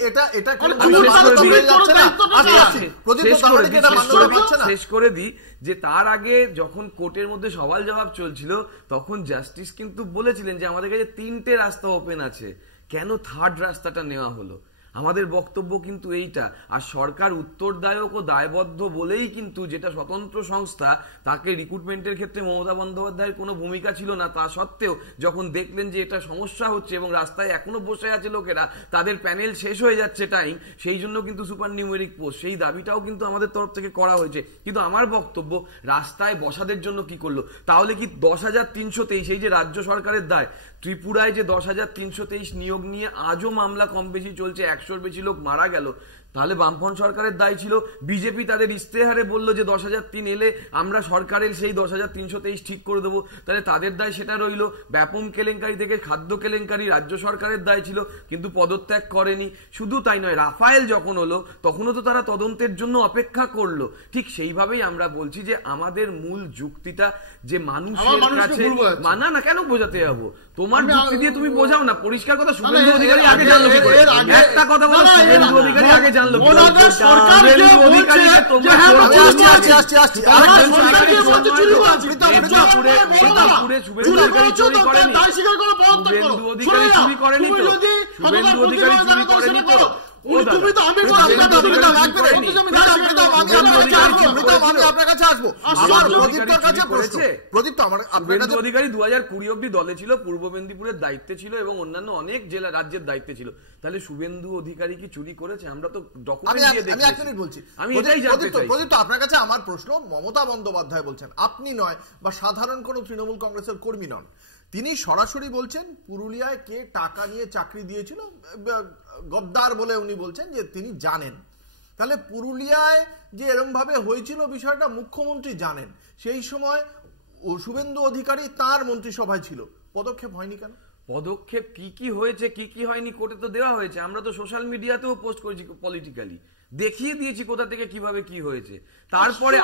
শেষ করে দিই যে তার আগে যখন কোর্টের মধ্যে সওয়াল জবাব চলছিল তখন জাস্টিস কিন্তু বলেছিলেন যে আমাদের কাছে 3টে রাস্তা ওপেন আছে, কেন থার্ড রাস্তাটা নেওয়া হলো? আমাদের বক্তব্য কিন্তু এইটা। আর সরকার উত্তরদায়ক ও দায়বদ্ধ বলেই কিন্তু, যেটা স্বতন্ত্র সংস্থা, তাকে রিক্রুটমেন্টের ক্ষেত্রে মমতা বন্দ্যোপাধ্যায়ের কোনো ভূমিকা ছিল না, তা সত্ত্বেও যখন দেখলেন যে এটা সমস্যা হচ্ছে এবং রাস্তায় এখনো বসে আছে লোকেরা, তাদের প্যানেল শেষ হয়ে যাচ্ছে টাইম, সেই জন্য কিন্তু সুপার নিউমেরিক পোস্ট, সেই দাবিটাও কিন্তু আমাদের তরফ থেকে করা হয়েছে। কিন্তু আমার বক্তব্য, রাস্তায় বসাদের জন্য কি করলো? তাহলে কি 10,323, এই যে রাজ্য সরকারের দায়, ত্রিপুরায় যে 10,323 নিয়োগ নিয়ে আজও মামলা কম বেশি চলছে, 100-র বেশি লোক মারা গেল, তাহলে বামফ্রন্ট সরকারের দায় ছিল? বিজেপি তাদের ইস্তেহারে বললো যে 10,003 এলে আমরা সরকারের সেই 10,323 ঠিক করে দেবো, তাহলে তাদের দায় সেটা রইল। ব্যাপম কেলেঙ্কারি থেকে খাদ্য কেলেঙ্কারি রাজ্য সরকারের দায় ছিল, কিন্তু পদত্যাগ করেনি। শুধু তাই নয়, রাফায়েল যখন হলো তখনও তো তারা তদন্তের জন্য অপেক্ষা করলো। ঠিক সেইভাবেই আমরা বলছি যে আমাদের মূল যুক্তিটা যে মানুষের কাছে, মানা না কেন বোঝাতে যাবো? তোমার যুক্তি দিয়ে তুমি বোঝাও না। পরিষ্কার কথা, শুভেন্দু অধিকারী আগে জানলো কি করে? একটা কথা বলো, শুভেন্দু অধিকারী আগে জানলো কি করে? শুভেন্দু অধিকারীকে তোমরা শুভেন্দু অধিকারী চুরি করেনি, শুভেন্দু অধিকারী চুরি করেনি তো, শুভেন্দু অধিকারী চুরি করেনি তো। অধিকারী 2020 অব্দি দলে ছিল, পূর্ব মেদিনীপুরের দায়িত্বে ছিল এবং অন্যান্য অনেক জেলা রাজ্যের দায়িত্বে ছিল। তাহলে শুভেন্দু অধিকারী কি চুরি করেছে? আমরা তো ডকুমেন্ট দিয়ে দেখি। আমি এটাই জানতে চাই। প্রদীপ, আপনার কাছে আমার প্রশ্ন, মমতা বন্দ্যোপাধ্যায় বলছেন, আপনি নয় বা সাধারণ কোন তৃণমূল কংগ্রেসের কর্মী নন, তিনি সরাসরি বলছেন পুরুলিয়ায় কে টাকা নিয়ে চাকরি দিয়েছিল, গদ্দার বলে উনি বলছেন যে তিনি জানেন। তাহলে পুরুলিয়ায় যে এরকম ভাবে হয়েছিল বিষয়টা মুখ্যমন্ত্রী জানেন, সেই সময় শুভেন্দু অধিকারী তার মন্ত্রিসভায় ছিল, পদক্ষেপ হয়নি কেন? পদক্ষেপ কি কি হয়েছে কি কি হয়নি কোর্টে তো দেওয়া হয়েছে। আমরা তো সোশ্যাল মিডিয়াতেও পোস্ট করেছি, পলিটিক্যালি দেখিয়ে দিয়েছি কোথা থেকে কিভাবে কি হয়েছে। তারপরে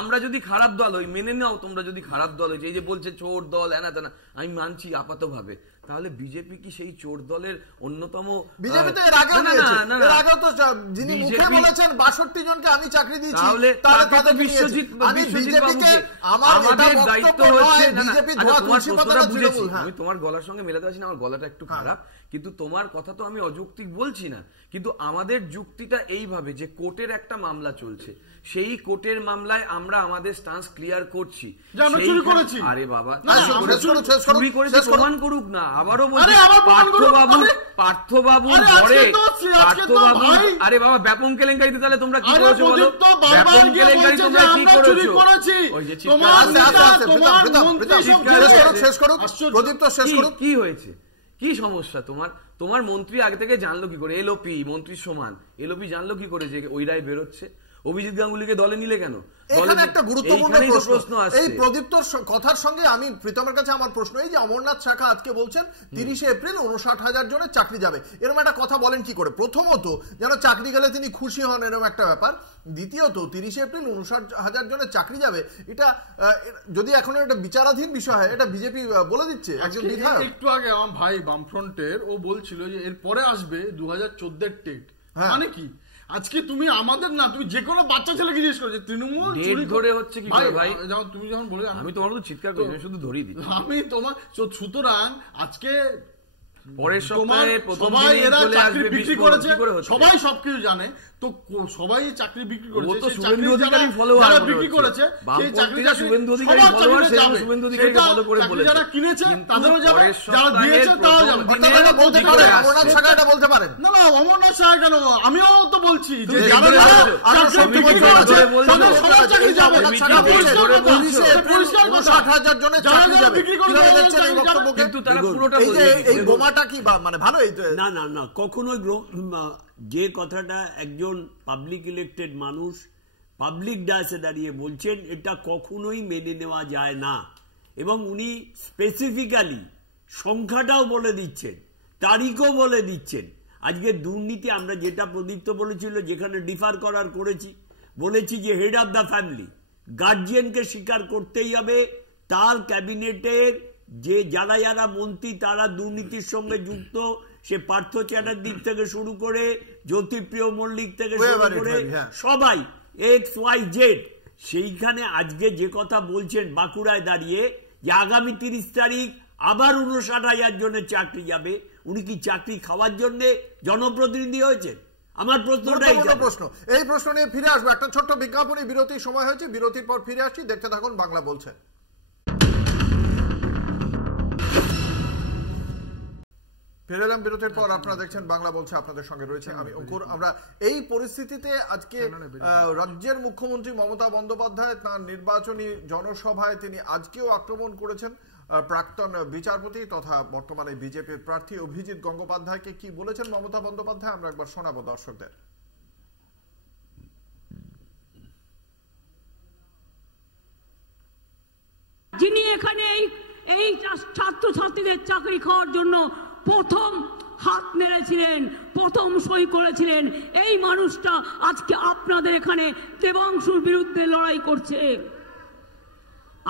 আমরা যদি খারাপ দল হই, মেনে নাও তোমরা যদি খারাপ দল হয়েছে, এই যে বলছে চোর দল এনা তেনা, আমি মানছি আপাত ভাবে, তাহলে বিজেপি কি সেই চোর দলের অন্যতম? বিজেপি তো এর আগেও তো যিনি মুখে বলেছেন 62 জনকে আমি চাকরি দিয়েছি, তাহলে কত বিশ্বজিৎ, আমি বিজেপিকে আমাদের দায়িত্ব হচ্ছে বিজেপি ধোয়া তুলসী পাতা বুঝেছি। আমি তোমার গলার সঙ্গে মেলাতে পারছি না, আমার গলাটা একটু খারাপ, কিন্তু তোমার কথা তো আমি অযৌক্তিক বলছি না। কিন্তু আমাদের যুক্তিটা এইভাবে যে কোর্টের একটা মামলা চলছে, সেই কোর্টের মামলায় আমরা আমাদের স্টান্স ক্লিয়ার করছি। আরে বাবা, চুরি করেছি প্রমাণ করুক না। আবারও বলছি, পার্থবাবুর ঘরে পার্থবাবু, আরে বাবা ব্যাপম কেলেঙ্কারিতে তাহলে তোমরা কি করেছো বলো? ব্যাপম কেলেঙ্কারি তোমরা কি করেছো? ওই যে কি হয়েছে, কি সমস্যা তোমার? তোমার মন্ত্রী আগে থেকে জানলো কি করে? এলওপি মন্ত্রীর সমান, এলওপি জানলো কি করে যে ওই রায় বেরোচ্ছে? অভিজিৎ গাঙ্গুলিকে দলে নিলে কেন? এখানে একটা গুরুত্বপূর্ণ প্রশ্ন এই প্রদীপ্তর কথার সঙ্গে আমি প্রীতমের কাছে আমার প্রশ্ন, এই যে অমরনাথ শাখা আজকে বলছেন 30 এপ্রিল 59,000 জনের চাকরি যাবে, এরকম একটা কথা বলেন কি করে? প্রথমত যেন চাকরি গেলে তিনি খুশি হন, এরকম একটা ব্যাপার। দ্বিতীয়ত 30 এপ্রিল 59,000 জনের চাকরি যাবে, এটা যদি এখন একটা বিচারাধীন বিষয় হয়, এটা বিজেপি বলে দিচ্ছে একজন বিধায়ক। একটু আগে আমার ভাই বামফ্রন্টের ও বলছিল যে এর পরে আসবে 2014 টেট, মানে কি? আজকে তুমি আমাদের না, তুমি যে কোনো বাচ্চা ছেলেকে জিজ্ঞেস করছো তৃণমূল চুরি করে হচ্ছে কি করে ভাই? তুমি যখন বলে, আমি তোমার মতো চিৎকার করি, শুধু ধরিয়ে দিই আমি তোমার। সুতরাং আজকে পরের সপ্তাহে সবাই এরা চাকরি বিক্রি করেছে, সবাই সবকিছু জানে, তো সবাই চাকরি বিক্রি করেছে, ও তো শুভেন্দু অধিকারী ফলোয়ার বিক্রি করেছে, সেই চাকরিটা শুভেন্দু অধিকারী ফলোয়ার, সেই শুভেন্দু অধিকারীকে ফলো করে বলেছে, যারা কিনেছে তাদেরও যাবে, যারা দিয়েছে তারাও যাবে। বলতে পারেন অমরনাথ শাখা, এটা বলতে পারেন না? না, অমরনাথ শাখা কেন? আমিও তো বলছি যে যারা চাকরি বিক্রি করেছে তাদের সবার চাকরি যাবে। 60,000 জনের চাকরি যাবে, কিভাবে দেখছেন এই বক্তব্যকে? কিন্তু তারা পুরোটা এই বোমাটা কি মানে ভালো? না না না, কখনোই যে কথাটা একজন পাবলিক ইলেক্টেড মানুষ পাবলিক ডায়াসে দাঁড়িয়ে বলছেন, এটা কখনোই মেনে নেওয়া যায় না। এবং উনি স্পেসিফিক্যালি সংখ্যাটাও বলে দিচ্ছেন, তারিখও বলে দিচ্ছেন। আজকে দুর্নীতি আমরা যেটা প্রদীপ্ত বলেছিল, যেখানে ডিফার করার করেছি, বলেছি যে হেড অফ দ্য ফ্যামিলি গার্জিয়ানকে স্বীকার করতেই হবে, তার ক্যাবিনেটের যে যারা যারা মন্ত্রী তারা দুর্নীতির সঙ্গে যুক্ত, সে পার্থ চ্যাটার্জির থেকে শুরু করে জ্যোতিপ্রিয় মল্লিক থেকে শুরু করে সবাই XYZ। সেইখানে আজকে যে কথা বলছেন বাঁকুড়ায় দাঁড়িয়ে যে আগামী 30 তারিখ আবার 59,000 জনের চাকরি যাবে। উনি কি চাকরি খাওয়ার জন্য জনপ্রতিনিধি হয়েছেন? আমার প্রশ্ন এই প্রশ্ন নিয়ে ফিরে আসবো। একটা ছোট্ট বিজ্ঞাপনী বিরতির সময় হয়েছে, বিরতির পর ফিরে আসছি। দেখতে থাকুন বাংলা বলছে। ফিরে এলাম বিরতির পর, আপনারা দেখছেন বাংলা বলছে, আপনাদের সঙ্গে রয়েছে আমি অঙ্কুর। আমরা এই পরিস্থিতিতে আজকে রাজ্যের মুখ্যমন্ত্রী মমতা বন্দ্যোপাধ্যায় তাঁর নির্বাচনী জনসভায় তিনি আজকেও আক্রমণ করেছেন প্রাক্তন বিচারপতি তথা বর্তমানে বিজেপির প্রার্থী অভিজিৎ গঙ্গোপাধ্যায়কে। কি বলেছেন মমতা বন্দ্যোপাধ্যায় আমরা একবার শোনাবো দর্শকদের। যিনি এখানে এই ছাত্রছাত্রীদের চাকরি খাওয়ার জন্য প্রথম হাত নেড়েছিলেন, প্রথম সই করেছিলেন, এই মানুষটা আজকে আপনাদের এখানে দেবাংশুর বিরুদ্ধে লড়াই করছে।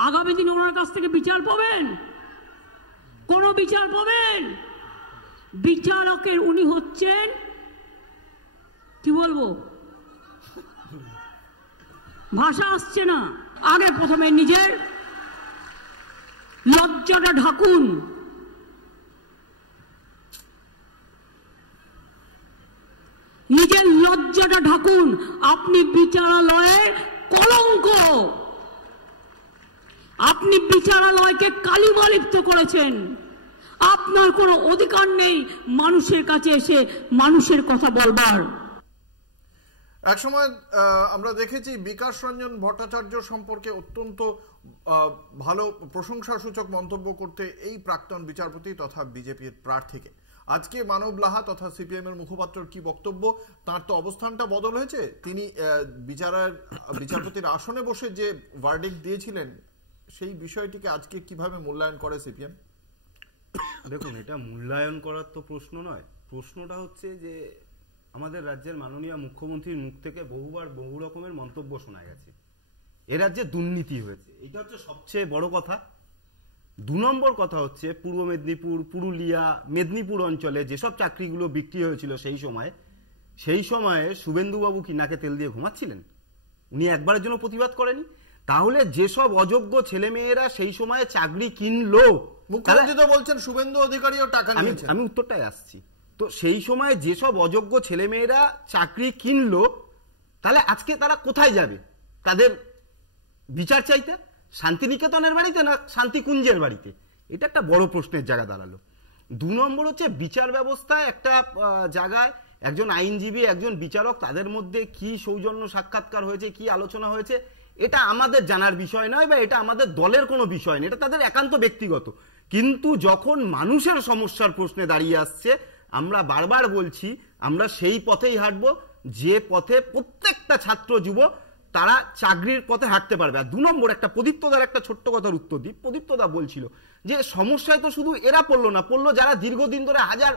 আগামী দিন ওনার কাছ থেকে বিচার পাবেন? কোন বিচার পাবেন? বিচারকের উনি হচ্ছেন, কি বলবো, ভাষা আসছে না। আগে প্রথমে নিজের লজ্জাটা ঢাকুন। নিজের লজ্জাটা ঢাকুন। আপনি বিচারালয়ের কলঙ্ক, আপনি বিচারালয়কে কালিমা লিপ্ত করেছেন। আপনার কোনো অধিকার নেই মানুষের কাছে এসে মানুষের কথা বলবার। এক সময় আমরা দেখেছি বিকাশ রঞ্জন ভট্টাচার্য সম্পর্কে অত্যন্ত ভালো প্রশংসাসূচক মন্তব্য করতে এই প্রাক্তন বিচারপতি তথা বিজেপির প্রার্থীকে। আজকে মানব লাহা তথা সিপিএম এর মুখপাত্রের কি বক্তব্য? তার তো অবস্থানটা বদল হয়েছে। তিনি বিচারপতির আসনে বসে যে ভার্ডিক্ট দিয়েছিলেন সেই বিষয়টিকে আজকে কিভাবে মূল্যায়ন করে সিপিএম? দেখুন, এটা মূল্যায়ন করার তো প্রশ্ন নয়। প্রশ্নটা হচ্ছে যে আমাদের রাজ্যের মাননীয় মুখ্যমন্ত্রীর মুখ থেকে বহুবার বহু রকমের মন্তব্য শোনা গেছে এ রাজ্যে দুর্নীতি হয়েছে, এটা হচ্ছে সবচেয়ে বড় কথা। 2 নম্বর কথা হচ্ছে পূর্ব মেদিনীপুর, পুরুলিয়া, মেদিনীপুর অঞ্চলে যেসব চাকরিগুলো বিক্রি হয়েছিল সেই সময়ে শুভেন্দুবাবু কি নাকে তেল দিয়ে ঘুমাচ্ছিলেন? উনি একবারের জন্য প্রতিবাদ করেনি? তাহলে যেসব অযোগ্য ছেলেমেয়েরা সেই সময়ে চাকরি কিনলো, মুখ্যমন্ত্রী তো বলছেন শুভেন্দু অধিকারীও টাকা নিয়েছেন। আমি উত্তরটাই আসছি। তো সেই সময় যেসব অযোগ্য ছেলেমেয়েরা চাকরি কিনলো, তাহলে আজকে তারা কোথায় যাবে তাদের বিচার চাইতে? শান্তিনিকেতনের বাড়িতে না শান্তিকুঞ্জের বাড়িতে? এটা একটা বড় প্রশ্নের জায়গা দাঁড়ালো। 2 নম্বর হচ্ছে বিচার ব্যবস্থায় একটা জায়গায় একজন আইনজীবী, একজন বিচারক, তাদের মধ্যে কি সৌজন্য সাক্ষাৎকার হয়েছে, কি আলোচনা হয়েছে, এটা আমাদের জানার বিষয় নয় বা এটা আমাদের দলের কোনো বিষয় নয়, এটা তাদের একান্ত ব্যক্তিগত। কিন্তু যখন মানুষের সমস্যার প্রশ্নে দাঁড়িয়ে আসছে, আমরা বারবার বলছি আমরা সেই পথেই হাঁটবো যে পথে প্রত্যেকটা ছাত্র যুব তারা চাকরির পথে হাঁটতে পারবে। আর 2 নম্বর একটা প্রদীপ্তদার একটা ছোট্ট কথার উত্তর দিই। প্রদীপ্তদা বলছিল যে সমস্যায় তো শুধু এরা পড়লো যারা দীর্ঘদিন ধরে, 1000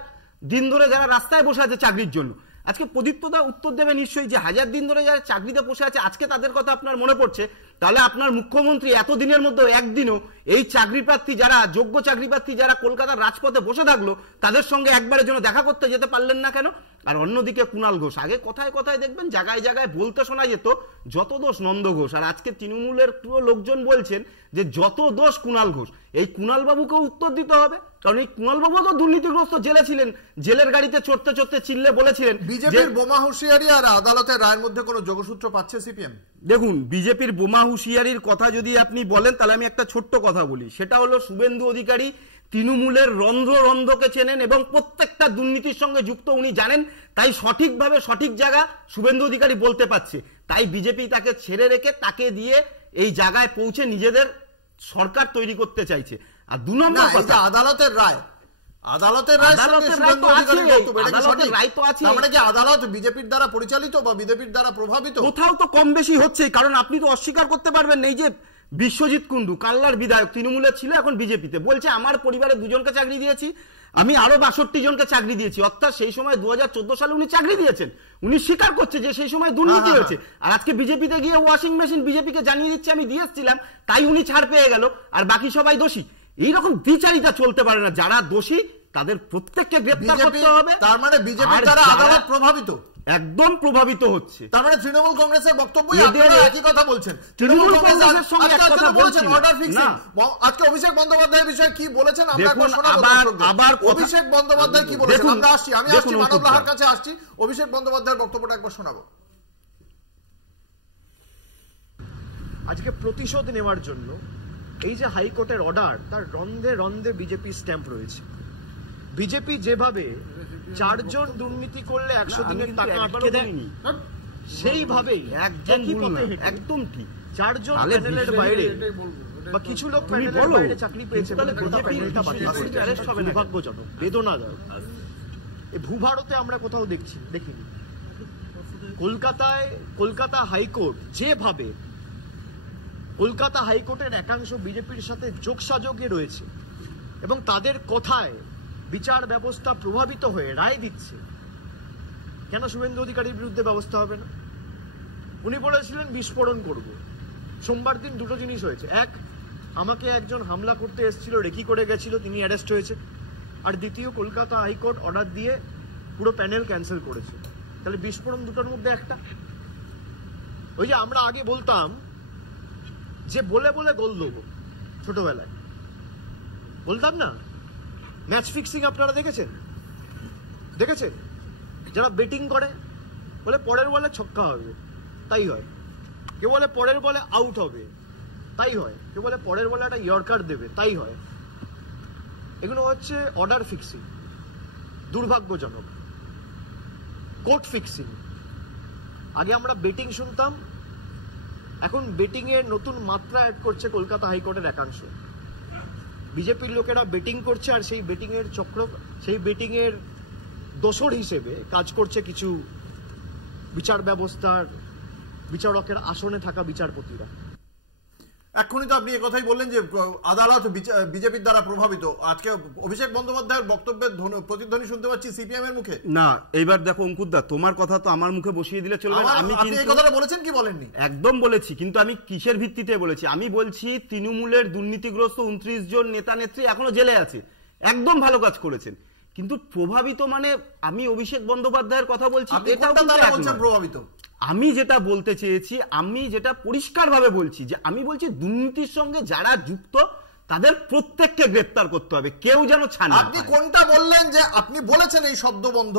দিন ধরে যারা রাস্তায় বসে আছে চাকরির জন্য। আজকে প্রদীপ্তদা উত্তর দেবে নিশ্চয়ই যে 1000 দিন ধরে যারা চাকরিতে বসে আছে আজকে তাদের কথা আপনার মনে পড়ছে। তাহলে আপনার মুখ্যমন্ত্রী এতদিনের মধ্যে একদিনও এই চাকরি প্রার্থী যারা, যোগ্য চাকরি প্রার্থী যারা কলকাতার রাজপথে বসে থাকলো, তাদের সঙ্গে একবারের জন্য দেখা করতে যেতে পারলেন না কেন? আর অন্যদিকে কুণাল ঘোষ, আগে কথায় কথায় দেখবেন জায়গায় জায়গায় বলতে শোনা যেত যত দোষ নন্দ ঘোষ, আর আজকে তৃণমূলের লোকজন বলছেন যে যত দোষ কুণাল ঘোষ। এই কুণাল বাবুকেও উত্তর দিতে হবে, কারণ এই কুণাল বাবু তো দুর্নীতিগ্রস্ত, জেলে ছিলেন, জেলের গাড়িতে চড়তে চড়তে চিল্লে বলেছিলেন। বিজেপির বোমা হুঁশিয়ারি আর আদালতের রায়ের মধ্যে কোনো যোগসূত্র পাচ্ছে সিপিএম? দেখুন, বিজেপির বোমা হুঁশিয়ারির কথা যদি আপনি বলেন তাহলে আমি একটা ছোট্ট কথা বলি। সেটা হলো শুভেন্দু অধিকারী তৃণমূলের রন্ধ্র রন্ধ্রকে চেনেন এবং প্রত্যেকটা দুর্নীতির সঙ্গে যুক্ত উনি জানেন, তাই সঠিকভাবে সঠিক জায়গা শুভেন্দু অধিকারী বলতে পারছে। তাই বিজেপি তাকে ছেড়ে রেখে তাকে দিয়ে এই জায়গায় পৌঁছে নিজেদের সরকার তৈরি করতে চাইছে। আর 2 নম্বর কথা, আদালতের রায় তো আছে, আমরা কি আদালত বিজেপির দ্বারা পরিচালিত বা বিজেপির দ্বারা প্রভাবিত? কোথাও তো কম বেশি হচ্ছে, কারণ আপনি তো অস্বীকার করতে পারবেন এই যে বিশ্বজিৎ কুন্ডু কাল্লার বিধায়ক, তৃণমূলের ছিল, এখন বিজেপিতে, বলছে আমার পরিবারে 2 জনকে চাকরি দিয়েছি, আমি আরো 62 জনকে চাকরি দিয়েছি। অর্থাৎ সেই সময় 2014 সালে উনি চাকরি দিয়েছেন, উনি স্বীকার করছে যে সেই সময় দুর্নীতি হয়েছে। আর আজকে বিজেপিতে গিয়ে ওয়াশিং মেশিন বিজেপিকে জানিয়ে দিচ্ছে আমি দিয়ে এসেছিলাম, তাই উনি ছাড় পেয়ে গেল, আর বাকি সবাই দোষী। এইরকম বিচারিতা চলতে পারে না। যারা দোষী তাদের প্রত্যেককে গ্রেফতার করতে হবে। তার মানে বিজেপির দ্বারা আদালত প্রভাবিত? একদম প্রভাবিত হচ্ছে। তার মানে তৃণমূল কংগ্রেসের বক্তব্যই আপনারা একই কথা বলছেন। তৃণমূল কংগ্রেসের সঙ্গে এক কথা বলছেন অর্ডার ফিক্সিং। আজকে অভিষেক বন্দ্যোপাধ্যায়ের বিষয়ে কি বলেছেন আমরা একবার শোনাবো। আবার অভিষেক বন্দ্যোপাধ্যায় কি বলেছেন আমরা আসছি, আমি আসছি মানব লাহার কাছে আসছি, অভিষেক বন্দ্যোপাধ্যায়ের বক্তব্যটা একবার শোনাবো। আজকে প্রতিশোধ নেওয়ার জন্য এই যে হাইকোর্টের অর্ডার, তার রন্ধে রন্ধে বিজেপি স্ট্যাম্প রয়েছে। বিজেপি যেভাবে 4 জন দুর্নীতি করলে 100 দিনের টাকা আটকে দেয়, সেইভাবেই একদম ঠিক 4 জন প্যানেলের বাইরে বা কিছু লোক প্যানেলের বাইরে চাকরি পেয়েছে বলে গোটা প্যানেলটা বাতিল করেছে। অ্যারেস্ট হবে না, দুর্ভাগ্যজনক, বেদনাদায়ক। এই ভূভারতে আমরা কোথাও দেখিনি। কলকাতা হাইকোর্ট যেভাবে কলকাতা হাইকোর্টের একাংশ বিজেপির সাথে যোগসাযোগে রয়েছে এবং তাদের কথায় বিচার ব্যবস্থা প্রভাবিত হয়ে রায় দিচ্ছে, কেন শুভেন্দু অধিকারীর বিরুদ্ধে ব্যবস্থা হবে না? উনি বলেছিলেন বিস্ফোরণ করব। সোমবার দিন 2টো জিনিস হয়েছে। এক, আমাকে একজন হামলা করতে এসেছিল, রেকি করে গেছিল, তিনি অ্যারেস্ট হয়েছে। আর দ্বিতীয়, কলকাতা হাইকোর্ট অর্ডার দিয়ে পুরো প্যানেল ক্যান্সেল করেছে। তাহলে বিস্ফোরণ দুটোর মধ্যে একটা। ওই যে আমরা আগে বলতাম যে বলে বলে গোল দেবো, ছোটবেলায় বলতাম না, ম্যাচ ফিক্সিং আপনারা দেখেছেন? যারা বেটিং করে বলে পরের বলে ছক্কা হবে, তাই হয়। কেউ বলে পরের বলে আউট হবে, তাই হয়। কেউ বলে পরের বলে একটা ইয়র্কার দেবে, তাই হয়। এগুলো হচ্ছে অর্ডার ফিক্সিং, দুর্ভাগ্যজনক। Court fixing. আগে আমরা বেটিং শুনতাম, এখন বেটিং এর নতুন মাত্রা অ্যাড করছে কলকাতা হাইকোর্টের একাংশ। বিজেপির লোকেরা বেটিং করছে, আর সেই বেটিং এর চক্র, সেই বেটিং এর দোসর হিসেবে কাজ করছে কিছু বিচার ব্যবস্থার বিচারকের আসনে থাকা বিচারপতিরা। এক্ষুনি তো আপনি কথাই বললেন যে আদালত বিজেপির দ্বারা প্রভাবিত। আজকে অভিষেক বন্দ্যোপাধ্যায়ের বক্তব্যের প্রতিধ্বনি শুনতে পাচ্ছি সিপিএম এর মুখে। না, এইবার দেখো অঙ্কুরদা, তোমার কথা তো আমার মুখে বসিয়ে দিলে চলবে না। আমি কিন্তু এই কথাটা বলেছেন কি বলেননি? একদম বলেছি, কিন্তু আমি কিসের ভিত্তিতে বলেছি? আমি বলছি তৃণমূলের দুর্নীতিগ্রস্ত 29 জন নেতা নেত্রী এখনো জেলে আছে, একদম ভালো কাজ করেছেন, কিন্তু প্রভাবিত মানে আমি অভিষেক বন্দ্যোপাধ্যায়ের কথা বলছি। প্রভাবিত আমি যেটা বলতে চেয়েছি, আমি যেটা পরিষ্কারভাবে বলছি, যে আমি বলছি দুর্নীতির সঙ্গে যারা যুক্ত তাদের প্রত্যেককে গ্রেফতার করতে হবে, কেউ যেন ছাড় না। আপনি কোনটা বললেন যে আপনি বলেছেন এই শব্দবন্ধ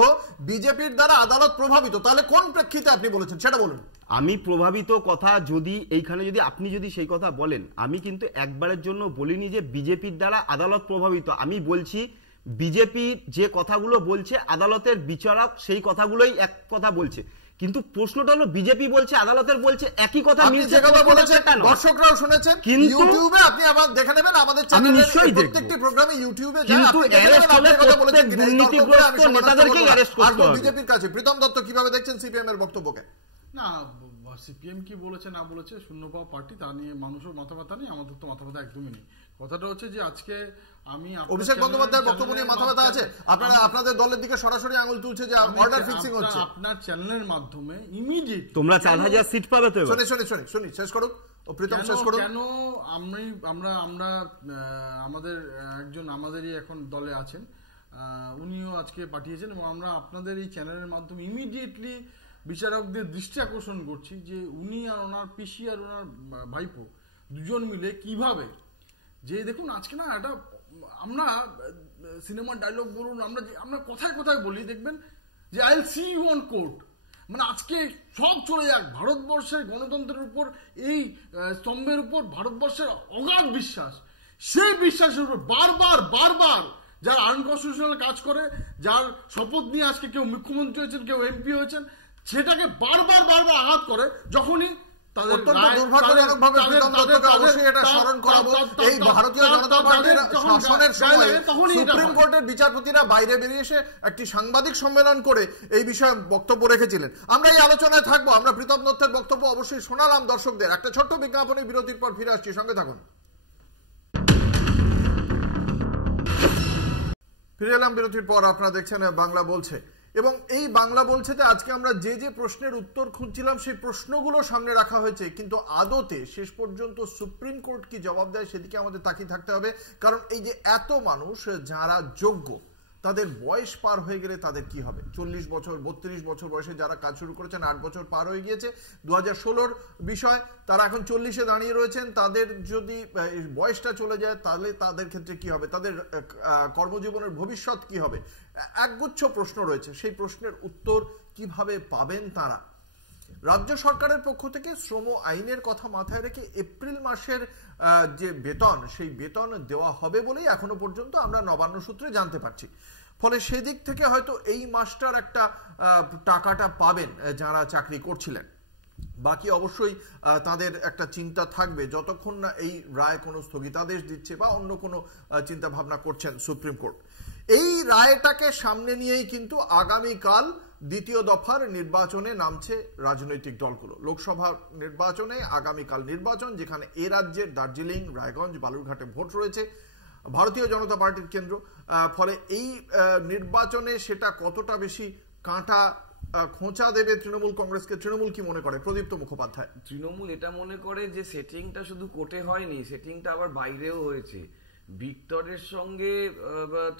বিজেপির দ্বারা আদালত প্রভাবিত, তাহলে কোন প্রেক্ষিতে আপনি বলেছেন সেটা বলুন। আমি প্রভাবিত কথা যদি এইখানে যদি আপনি যদি সেই কথা বলেন, আমি কিন্তু একবারের জন্য বলিনি যে বিজেপির দ্বারা আদালত প্রভাবিত। আমি বলছি বিজেপি যে কথাগুলো বলছে আদালতের বিচারক সেই কথাগুলোই এক কথা বলছে, কিন্তু প্রশ্নটা হলো বিজেপি বলছে আদালতের বলছে একই কথা মিলছে, কথা বলেছেন দর্শকরাও শুনেছেন। ইউটিউবে আপনি আবার দেখে নেবেন, আমাদের চ্যানেলে প্রত্যেকটি প্রোগ্রামে ইউটিউবে যান, আপনি দেখে নেবেন আপনি কথা বলেছেন কি দুর্নীতিগ্রস্ত নেতাদেরকেই অ্যারেস্ট করতে হবে বিজেপির কাছে। প্রীতম দত্ত, কিভাবে দেখছেন সিপিএম এর বক্তব্যকে? না, সিপিএম কি বলেছে না বলেছে শূন্য পাওয়া পার্টি, তা নিয়ে মানুষের মাথা ব্যথা নেই, আমাদের তো মাথা ব্যথা একদমই নেই। কথাটা হচ্ছে যে আজকে আমি অভিষেক বন্দ্যোপাধ্যায়ের বক্তব্য নিয়ে মাথা ব্যথা আছে, আপনারা আপনাদের দলের দিকে সরাসরি আঙুল তুলছে যে অর্ডার ফিক্সিং হচ্ছে। আপনার চ্যানেলের মাধ্যমে ইমিডিয়েট তোমরা 4000 সিট পাবে তো। শুনি শেষ করুন ও প্রীতম, শেষ করুন। কেন আমরা আমাদের একজন আমাদেরই এখন দলে আছেন, উনিও আজকে পাঠিয়েছেন এবং আমরা আপনাদের এই চ্যানেলের মাধ্যমে ইমিডিয়েটলি বিচারকদের দৃষ্টি আকর্ষণ করছি যে উনি আর ওনার পিসি আর ওনার ভাইপো দুজন মিলে কিভাবে, যে দেখুন আজকে না এটা আমরা সিনেমার ডায়লগ বলুন, আমরা কোথায় কোথায় বলি, দেখবেন যে I will see you on court, মানে আজকে সব চলে যাক, ভারতবর্ষের গণতন্ত্রের উপর, এই স্তম্ভের উপর ভারতবর্ষের অগাধ বিশ্বাস, সেই বিশ্বাসের উপর বারবার যারা আনকনস্টিটিউশনাল কাজ করে, যার শপথ নিয়ে আজকে কেউ মুখ্যমন্ত্রী হয়েছেন, কেউ এমপি হয়েছেন, সেটাকে বারবার আঘাত করে, যখনই অত্যন্ত দুর্ভাগ্যজনকভাবে অবশ্যই এটা স্মরণ করাবো, এই ভারতীয় জনতা পার্টির শাসনের সময় সুপ্রিম কোর্টের বিচারপতিরা বাইরে বেরিয়ে এসে একটি সাংবাদিক সম্মেলন করে এই বিষয়ে বক্তব্য রেখেছিলেন। আমরা এই আলোচনায় থাকবো, আমরা প্রীতম দত্তের বক্তব্য অবশ্যই শোনালাম দর্শকদের। একটা ছোট্ট বিজ্ঞাপনী বিরতির পর ফিরে আসছি, সঙ্গে থাকুন। ফিরে এলাম বিরতির পর, আপনারা দেখছেন বাংলা বলছে, এবং এই বাংলা বলছেতে আজকে আমরা যে যে প্রশ্নের উত্তর খুঁজছিলাম সেই প্রশ্নগুলো সামনে রাখা হয়েছে, কিন্তু আদতে শেষ পর্যন্ত সুপ্রিম কোর্ট কি জবাব দেয় সেদিকে আমাদের তাকিয়ে থাকতে হবে। কারণ এই যে এত মানুষ যারা যোগ্য, তাদের বয়স পার হয়ে গেলে তাদের কি হবে? 40 বছর 32 বছর বয়সে যারা কাজ শুরু করেছেন, 8 বছর পার হয়ে গিয়েছে, 2016 বিষয়, তারা এখন 40-এ দাঁড়িয়ে রয়েছেন, তাদের যদি বয়সটা চলে যায় তাহলে তাদের ক্ষেত্রে কি হবে? তাদের কর্মজীবনের ভবিষ্যৎ কি হবে? একগুচ্ছ প্রশ্ন রয়েছে। সেই প্রশ্নের উত্তর কিভাবে পাবেন তারা? রাজ্য সরকারের পক্ষ থেকে শ্রম আইনের কথা মাথায় রেখে এপ্রিল মাসের যে বেতন, সেই বেতন দেওয়া হবে বলেই এখনো পর্যন্ত আমরা নবান্ন সূত্রে জানতে পারছি। ফলে সেদিক থেকে হয়তো এই মাসটার একটা টাকাটা পাবেন যারা চাকরি করছিলেন। বাকি অবশ্যই তাদের একটা চিন্তা থাকবে যতক্ষণ না এই রায় কোনো স্থগিতাদেশ দিচ্ছে বা অন্য কোনো চিন্তা ভাবনা করছেন সুপ্রিম কোর্ট। এই রায়টাকে সামনে নিয়েই কিন্তু আগামীকাল দ্বিতীয় দফার নির্বাচনে নামছে রাজনৈতিক দলগুলো। লোকসভা নির্বাচনে আগামীকাল নির্বাচন, যেখানে এ রাজ্যের দার্জিলিং, রায়গঞ্জ, বালুরঘাটে ভোট রয়েছে, ভারতীয় জনতা পার্টির কেন্দ্র। ফলে এই নির্বাচনে সেটা কতটা বেশি কাঁটা খোঁচা দেবে তৃণমূল কংগ্রেসকে? তৃণমূল কি মনে করে? প্রদীপ্ত মুখোপাধ্যায়। তৃণমূল এটা মনে করে যে সেটিংটা শুধু কোর্টে হয়নি, সেটিংটা আবার বাইরেও হয়েছে। ভিক্টরের সঙ্গে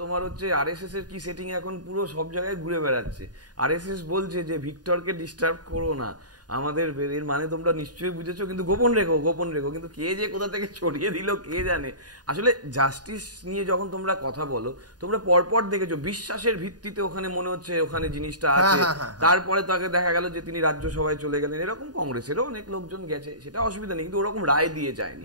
তোমার হচ্ছে আরএসএস এর কি সেটিং এখন পুরো সব জায়গায় ঘুরে বেড়াচ্ছে। আরএসএস বলছে যে ভিক্টরকে ডিস্টার্ব করো না, আমাদের এর মানে তোমরা নিশ্চয়ই বুঝেছো, কিন্তু গোপন রেখো, গোপন রেখো। কিন্তু কে যে কোথা থেকে ছড়িয়ে দিল কে জানে। আসলে জাস্টিস নিয়ে যখন তোমরা কথা বলো, তোমরা পরপর দেখেছো বিশ্বাসের ভিত্তিতে ওখানে মনে হচ্ছে ওখানে জিনিসটা আছে, তারপরে তাকে দেখা গেল যে তিনি রাজ্যসভায় চলে গেলেন। এরকম কংগ্রেসেরও অনেক লোকজন গেছে, সেটা অসুবিধা নেই, কিন্তু ওরকম রায় দিয়ে যায়নি।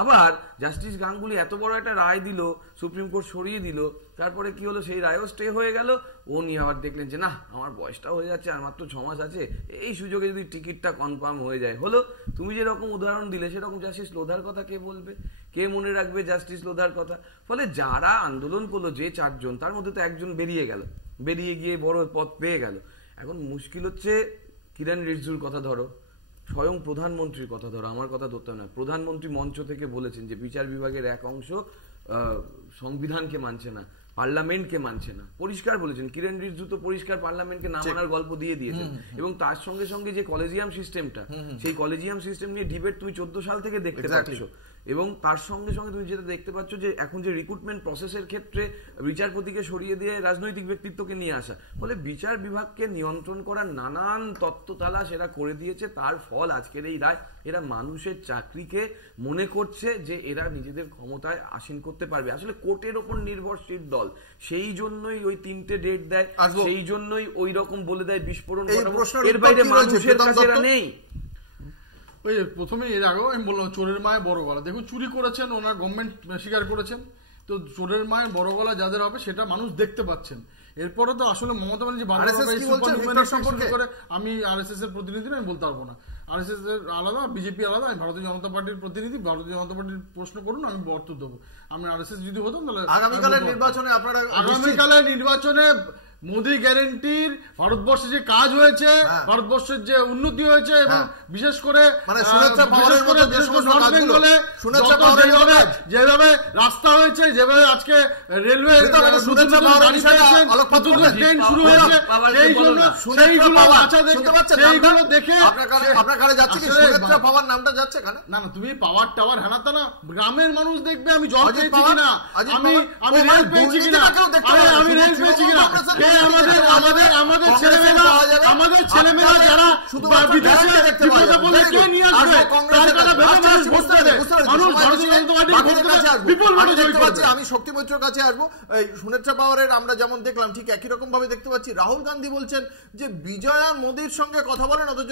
আবার জাস্টিস গাঙ্গুলি এত বড় একটা রায় দিল, সুপ্রিম কোর্ট সরিয়ে দিল, তারপরে কি হলো, সেই রায়ও স্টে হয়ে গেল। ও নিয়ে আবার দেখলেন যে না, আমার বয়সটা হয়ে যাচ্ছে, আর মাত্র 6 মাস আছে, এই সুযোগে যদি টিকিটটা কনফার্ম হয়ে যায়। হলো, তুমি যেরকম উদাহরণ দিলে সেরকম জাস্টিস লোধার কথা কে বলবে, কে মনে রাখবে জাস্টিস লোধার কথা? ফলে যারা আন্দোলন করলো, যে 4 জন, তার মধ্যে তো একজন বেরিয়ে গেল, বেরিয়ে গিয়ে বড় পদ পেয়ে গেল। এখন মুশকিল হচ্ছে কিরণ রিজিজুর কথা ধরো, স্বয়ং প্রধানমন্ত্রীর কথা ধরো, আমার কথা ধরতে না। প্রধানমন্ত্রী মঞ্চ থেকে বলেছেন যে বিচার বিভাগের এক অংশ সংবিধানকে মানছে না, পার্লামেন্টকে মানছে না, পরিষ্কার বলেছেন। কিরণ রিজিজু তো পরিষ্কার পার্লামেন্টকে না মানার গল্প দিয়ে দিয়েছেন। এবং তার সঙ্গে সঙ্গে যে কলেজিয়াম সিস্টেমটা, সেই কলেজিয়াম সিস্টেম নিয়ে ডিবেট তুমি 14 সাল থেকে দেখতে পাচ্ছ। এবং তার সঙ্গে সঙ্গে তুমি যেটা দেখতে পাচ্ছ যে এখন যে রিক্রুটমেন্ট প্রসেসের ক্ষেত্রে বিচারপতিকে সরিয়ে দিয়ে রাজনৈতিক ব্যক্তিত্বকে নিয়ে আসা, ফলে বিচার বিভাগকে নিয়ন্ত্রণ করার নানান তত্ত্বতালা সেটা করে দিয়েছে। তার ফল আজকের এই রায়। এরা মানুষের চাকরিকে মনে করছে যে এরা নিজেদের ক্ষমতায় আসীন করতে পারবে। আসলে কোর্টের ওপর নির্ভরশীল দল, সেই জন্যই ওই 3টে ডেট দেয়, সেই জন্যই ওই রকম বলে দেয় বিস্ফোরণ। এর বাইরে মানুষের কাছে এরা নেই। ওই প্রথমে এর আগেও আমি বললাম চোরের মায়ের বড় গলা। দেখুন, চুরি করেছেন ওনার গভর্নমেন্ট স্বীকার করেছেন, তো চোরের মায়ের বড় গলা যাদের হবে সেটা মানুষ দেখতে পাচ্ছেন। এরপরে তো আসলে মমতা ব্যানার্জি করে, আমি আরএসএস এর প্রতিনিধি আমি বলতে পারবো না। আরএসএস এর আলাদা, বিজেপি আলাদা, আমি ভারতীয় জনতা পার্টির প্রতিনিধি, ভারতীয় জনতা পার্টির প্রশ্ন করুন, আমি বর্তমান দেবো। আমি আরএসএস যদি হতাম তাহলে আগামীকালের নির্বাচনে মোদি গ্যারেন্টির ভারতবর্ষে যে কাজ হয়েছে, ভারতবর্ষের যে উন্নতি হয়েছে, এবং বিশেষ করে যেভাবে রাস্তা হয়েছে, যেভাবে আজকে রেলওয়ে ট্রেন শুরু হয়েছে, সেইগুলো দেখে না, তুমি পাওয়ার টাওয়ার হেনাতা না, গ্রামের মানুষ দেখবে আমি জল পেয়েছি কিনা, আমি রেল পেয়েছি কিনা, আমি রেল পেয়েছি কিনা। আমাদের ছেলেমেয়েরা যারা বিদেশে বিপদে পড়লে কে নিয়ে আসবে, তার কথা ভেবে মানুষ ভোট দেবে। মানুষ ভারতীয় জনতা পার্টি বিপুল ভোটে জয় করবে। আমি শক্তি মৈত্রের কাছে আসবো। সুনেত্রা পাওয়ারের আমরা যেমন দেখলাম ঠিক একই রকম ভাবে দেখতে পাচ্ছি রাহুল গান্ধী বলছেন যে বিজয়া মোদির সঙ্গে কথা বলেন, অথচ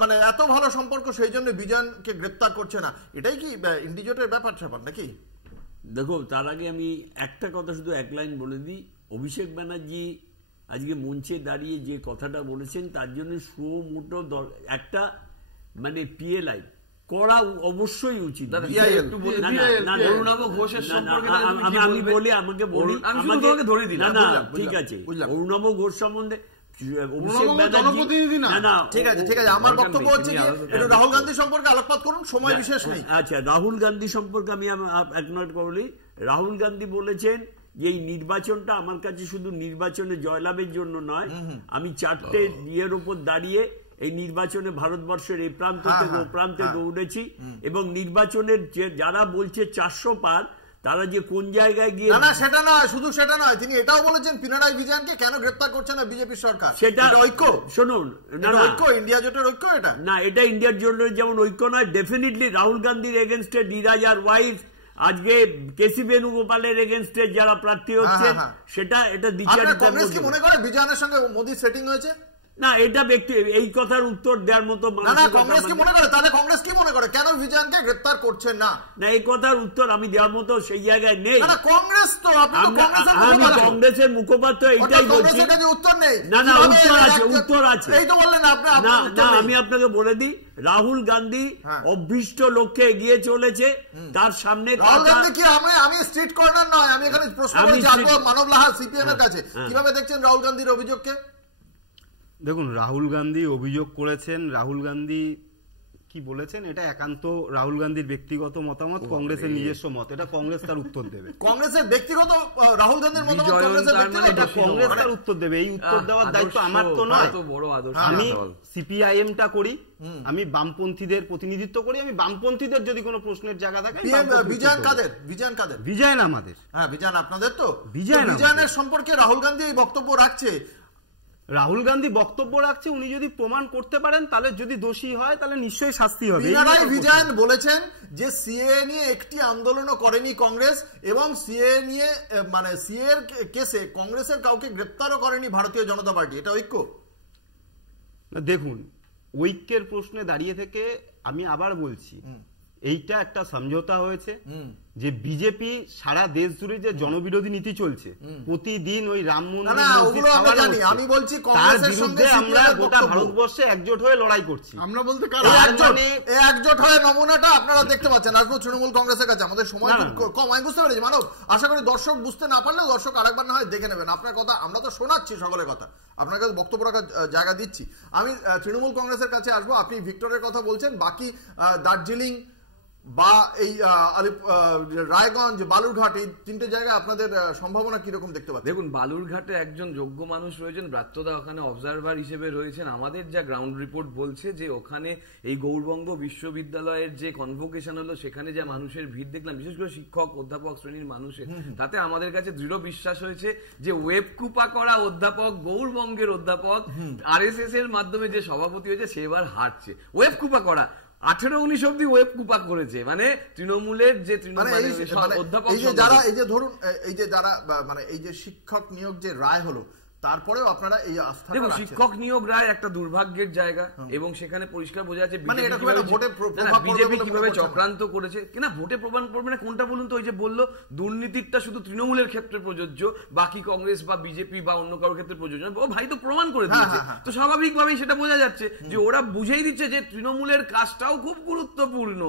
মানে এত ভালো সম্পর্ক, সেই জন্য বিজয়কে গ্রেপ্তার করছে না। এটাই কি ইন্ডিজোটের ব্যাপার স্যাপার নাকি? দেখো, তার আগে আমি একটা কথা শুধু এক লাইন বলে দিই। অভিষেক ব্যানার্জি আজকে মঞ্চে দাঁড়িয়ে যে কথাটা বলেছেন, তার জন্য সুমোটো একটা মানে পিএলআই করা অবশ্যই উচিত। আমি বলি, আমাকে বলি, ঠিক আছে, অরুণাভ ঘোষ সম্বন্ধে অভিষেক ব্যানার্জি, ঠিক আছে, আমার বক্তব্য হচ্ছে রাহুল গান্ধী সম্পর্কে আলোকপাত করুন, সময় বিশেষ নেই। আচ্ছা, রাহুল গান্ধী সম্পর্কে আমি একনট বলি। রাহুল গান্ধী বলেছেন যে এই নির্বাচনটা আমার কাছে শুধু নির্বাচনে জয়লাভের জন্য নয়, আমি 4টে ইয়ের উপর দাঁড়িয়ে এই নির্বাচনে ভারতবর্ষের এই প্রান্ত থেকে ও প্রান্তে দৌড়েছি, এবং নির্বাচনের যারা বলছে 400 পার, তারা যে কোন জায়গায় গিয়ে না সেটা নয়, শুধু সেটা নয়, তিনি এটাও বলেছেন পিনারাই বিজয়নকে কেন গ্রেফতার করছে না বিজেপি সরকার। সেটা ঐক্য, শুনুন, না ঐক্য, ইন্ডিয়া জোটের ঐক্য এটা না, এটা ইন্ডিয়ার জোটের যেমন ঐক্য নয়। ডেফিনেটলি রাহুল গান্ধীর এগেনস্টে ডিরাজ আর ওয়াইফ, আজকে কেসি বেনুগোপালের এগেনস্টে যারা প্রার্থী হচ্ছে সেটা এটা দ্বিচারিতার মধ্যে। কংগ্রেস কি মনে করে বিজয়নের সঙ্গে মোদি সেটিং হয়েছে? না, এটা ব্যক্তি এই কথার উত্তর দেওয়ার মতো কংগ্রেস কি মনে করে? তাহলে কংগ্রেস কি মনে করে কেন বিজয়নকে গ্রেফতার করছে না? না, এই কথার উত্তর আমি দেওয়ার মতো সেই জায়গায় নেই। কংগ্রেস তো আমি কংগ্রেসের মুখপাত্র, এইটাই বলছি। উত্তর নেই? না না, উত্তর আছে, উত্তর আছে। এই তো বললেন আপনি। না, আমি আপনাকে বলে দিই, রাহুল গান্ধী অভীষ্ট লক্ষ্যে এগিয়ে চলেছে। তার সামনে রাহুল গান্ধী কি, আমি স্ট্রিট কর্নার নয়, আমি এখানে প্রশ্ন করে জানবো মানব লাহা সিপিএম এর কাছে কিভাবে দেখছেন রাহুল গান্ধীর অভিযোগকে? দেখুন, রাহুল গান্ধী অভিযোগ করেছেন, রাহুল গান্ধী কি বলেছেন এটা একান্ত রাহুল গান্ধীর ব্যক্তিগত মতামত, কংগ্রেসের নিজস্ব মত, এটা কংগ্রেস তার উত্তর দেবে। কংগ্রেসের ব্যক্তিগত, রাহুল গান্ধীর মতামত কংগ্রেস তার উত্তর দেবে, এই উত্তর দেওয়ার দায়িত্ব আমার তো নয়। আমি সিপিআইএমটা করি, আমি বামপন্থীদের প্রতিনিধিত্ব করি, আমি বামপন্থীদের যদি কোনো প্রশ্নের জায়গা থাকে। বিজয়ন আমাদের, হ্যাঁ বিজয়ন আপনাদের। তো বিজয়নের সম্পর্কে রাহুল গান্ধী এই বক্তব্য রাখছে। রাহুল গান্ধী বক্তব্য রাখছে, উনি যদি প্রমাণ করতে পারেন তাহলে, যদি দোষী হয় তাহলে নিশ্চয়ই শাস্তি হবে। পিনারাই বিজয়ন বলেছেন যে সিএ নিয়ে একটি আন্দোলনও করেনি কংগ্রেস, এবং সিএ নিয়ে মানে সিএ এর কেসে কংগ্রেসের কাউকে গ্রেফতারও করেনি ভারতীয় জনতা পার্টি। এটা ঐক্য? দেখুন, ঐক্যের প্রশ্নে দাঁড়িয়ে থেকে আমি আবার বলছি, এইটা একটা সমঝোতা হয়েছে যে বিজেপি সারা দেশ জুড়ে যে জনবিরোধী নীতি চলছে, প্রতিদিন ওই রাম মন্দির আমি বলছি কংগ্রেসের সঙ্গে আমরা গোটা ভারতবর্ষে একজোট হয়ে লড়াই করছি। আমরা বলতে একজোট হয়ে নমুনাটা আপনারা দেখতে পাচ্ছেন। আসবো তৃণমূল কংগ্রেসের কাছে, আমাদের সময় কম, আমি বুঝতে পেরেছি মানব। আশা করি দর্শক বুঝতে না পারলেও দর্শক আরেকবার না হয় দেখে নেবেন। আপনার কথা আমরা তো শোনাচ্ছি, সকলের কথা, আপনার কাছে বক্তব্য রাখার জায়গা দিচ্ছি। আমি তৃণমূল কংগ্রেসের কাছে আসবো। আপনি ভিক্টরের কথা বলছেন, বাকি দার্জিলিং বা এই রায়গঞ্জ, বালুরঘাট, এই তিনটে জায়গায় আপনাদের সম্ভাবনা কিরকম দেখতে পাচ্ছেন? দেখুন, বালুরঘাটে একজন যোগ্য মানুষ রয়েছেন, ব্রাত্যদা ওখানে অবজারভার হিসেবে রয়েছেন। আমাদের যা গ্রাউন্ড রিপোর্ট বলছে যে ওখানে এই গৌরবঙ্গ বিশ্ববিদ্যালয়ের যে কনভোকেশন হলো, সেখানে যা মানুষের ভিড় দেখলাম, বিশেষ করে শিক্ষক অধ্যাপক শ্রেণীর মানুষের, তাতে আমাদের কাছে দৃঢ় বিশ্বাস হয়েছে যে ওয়েবকুপা করা অধ্যাপক, গৌরবঙ্গের অধ্যাপক, আরএসএস এর মাধ্যমে যে সভাপতি হয়েছে সে এবার হারছে। ওয়েবকুপা করা 18-19 অব্দি ওয়েব কুপা করেছে, মানে তৃণমূলের যে অধ্যাপক, এই যে ধরুন এই যে যারা মানে এই যে শিক্ষক নিয়োগ যে রায় হলো, তারপরেও আপনারা এই আস্থা, দেখুন শিক্ষক নিয়োগ রায় একটা দুর্ভাগ্যের জায়গা, এবং সেখানে পরিষ্কার বোঝা যাচ্ছে বিজেপি কিভাবে চক্রান্ত করেছে। কিনা ভোটে প্রমাণ করবে না কোনটা বলুন তো? ওই যে বললো দুর্নীতিটা শুধু তৃণমূলের ক্ষেত্রে প্রযোজ্য, বাকি কংগ্রেস বা বিজেপি বা অন্য কারোর ক্ষেত্রে প্রযোজ্য। ও ভাই তো প্রমাণ করে দিয়েছে, তো স্বাভাবিকভাবেই সেটা বোঝা যাচ্ছে যে ওরা বুঝেই দিচ্ছে যে তৃণমূলের কাজটাও খুব গুরুত্বপূর্ণ,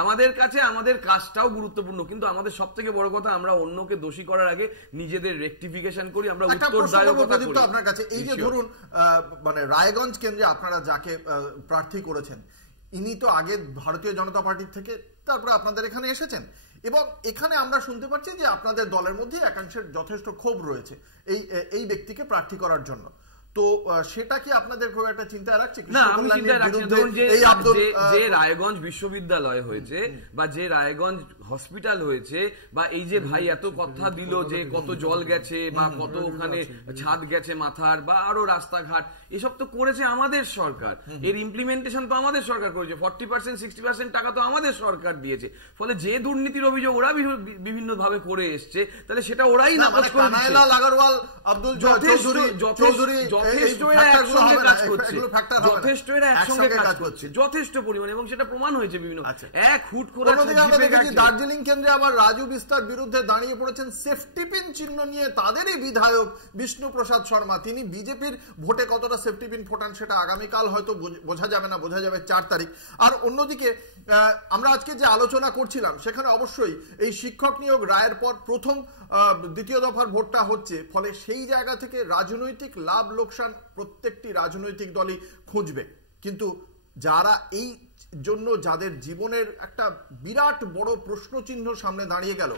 আমাদের কাছে আমাদের কাজটাও গুরুত্বপূর্ণ। কিন্তু আমাদের সব থেকে বড় কথা, আমরা অন্যকে দোষী করার আগে নিজেদের রেকটিফিকেশন করি, আমরা উত্তরদায়ক। আপনার কাছে এই যে ধরুন মানে রায়গঞ্জ কেন্দ্রে আপনারা যাকে প্রার্থী করেছেন, ইনি তো আগে ভারতীয় জনতা পার্টির থেকে তারপরে আপনাদের এখানে এসেছেন, এবং এখানে আমরা শুনতে পাচ্ছি যে আপনাদের দলের মধ্যে একাংশের যথেষ্ট ক্ষোভ রয়েছে এই ব্যক্তিকে প্রার্থী করার জন্য। তো সেটা কি আপনাদের খুব একটা চিন্তা রাখছে? না, আমি চিন্তা রাখছি যে রায়গঞ্জ বিশ্ববিদ্যালয় হয়েছে বা যে রায়গঞ্জ হসপিটাল হয়েছে, বা এই যে ভাই এত কথা দিল যে কত জল গেছে বা কত ওখানে ছাদ গেছে মাথার, বা আরো রাস্তাঘাট, এসব তো করেছে আমাদের সরকার, এর ইমপ্লিমেন্টেশন তো আমাদের সরকার করেছে, 40% 60% টাকা তো আমাদের সরকার দিয়েছে। ফলে যে দুর্নীতির অভিযোগ ওরা বিভিন্ন ভাবে করে এসছে, তাহলে সেটা ওরাই নাকচ করে দিচ্ছে। যথেষ্ট এরা একসঙ্গে কাজ করছে, যথেষ্ট পরিমাণে, এবং সেটা প্রমাণ হয়েছে বিভিন্ন। এক হুট করে দার্জিলিং কেন্দ্রে আবার রাজু বিস্তার বিরুদ্ধে দাঁড়িয়ে পড়েছেন সেফটি পিন চিহ্ন নিয়ে তাদেরই বিধায়ক বিষ্ণু প্রসাদ শর্মা। তিনি বিজেপির ভোটে কতটা সেফটি পিন ফোটান সেটা আগামীকাল হয়তো বোঝা যাবে না, বোঝা যাবে 4 তারিখ। আর অন্যদিকে আমরা আজকে যে আলোচনা করছিলাম সেখানে অবশ্যই এই শিক্ষক নিয়োগ রায়ের পর প্রথম দ্বিতীয় দফার ভোটটা হচ্ছে, ফলে সেই জায়গা থেকে রাজনৈতিক লাভ লোকসান প্রত্যেকটি রাজনৈতিক দলই খুঁজবে। কিন্তু যারা এই জন্য যাদের জীবনের একটা বিরাট বড় প্রশ্নচিহ্ন সামনে দাঁড়িয়ে গেল,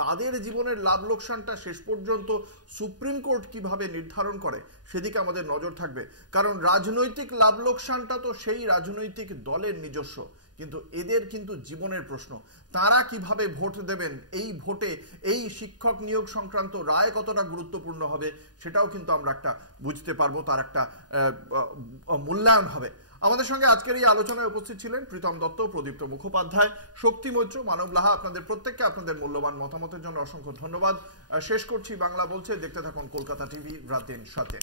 তাদের জীবনের লাভ লোকসানটা শেষ পর্যন্ত সুপ্রিম কোর্ট কিভাবে নির্ধারণ করে সেদিকে আমাদের নজর থাকবে। কারণ রাজনৈতিক লাভ লোকসানটা তো সেই রাজনৈতিক দলের নিজস্ব, কিন্তু এদের কিন্তু জীবনের প্রশ্ন। তারা কিভাবে ভোট দেবেন, এই ভোটে এই শিক্ষক নিয়োগ সংক্রান্ত রায় কতটা গুরুত্বপূর্ণ হবে সেটাও কিন্তু আমরা একটা বুঝতে পারবো, তার একটা মূল্যায়ন হবে। আমাদের সঙ্গে আজকের এই আলোচনায় উপস্থিত ছিলেন প্রীতম দত্ত, প্রদীপ্ত মুখোপাধ্যায়, শক্তি মৈত্র, মানব লাহা। আপনাদের প্রত্যেককে আপনাদের মূল্যবান মতামতের জন্য অসংখ্য ধন্যবাদ। শেষ করছি বাংলা বলছে। দেখতে থাকুন কলকাতা টিভি, রাত 3 সাথে।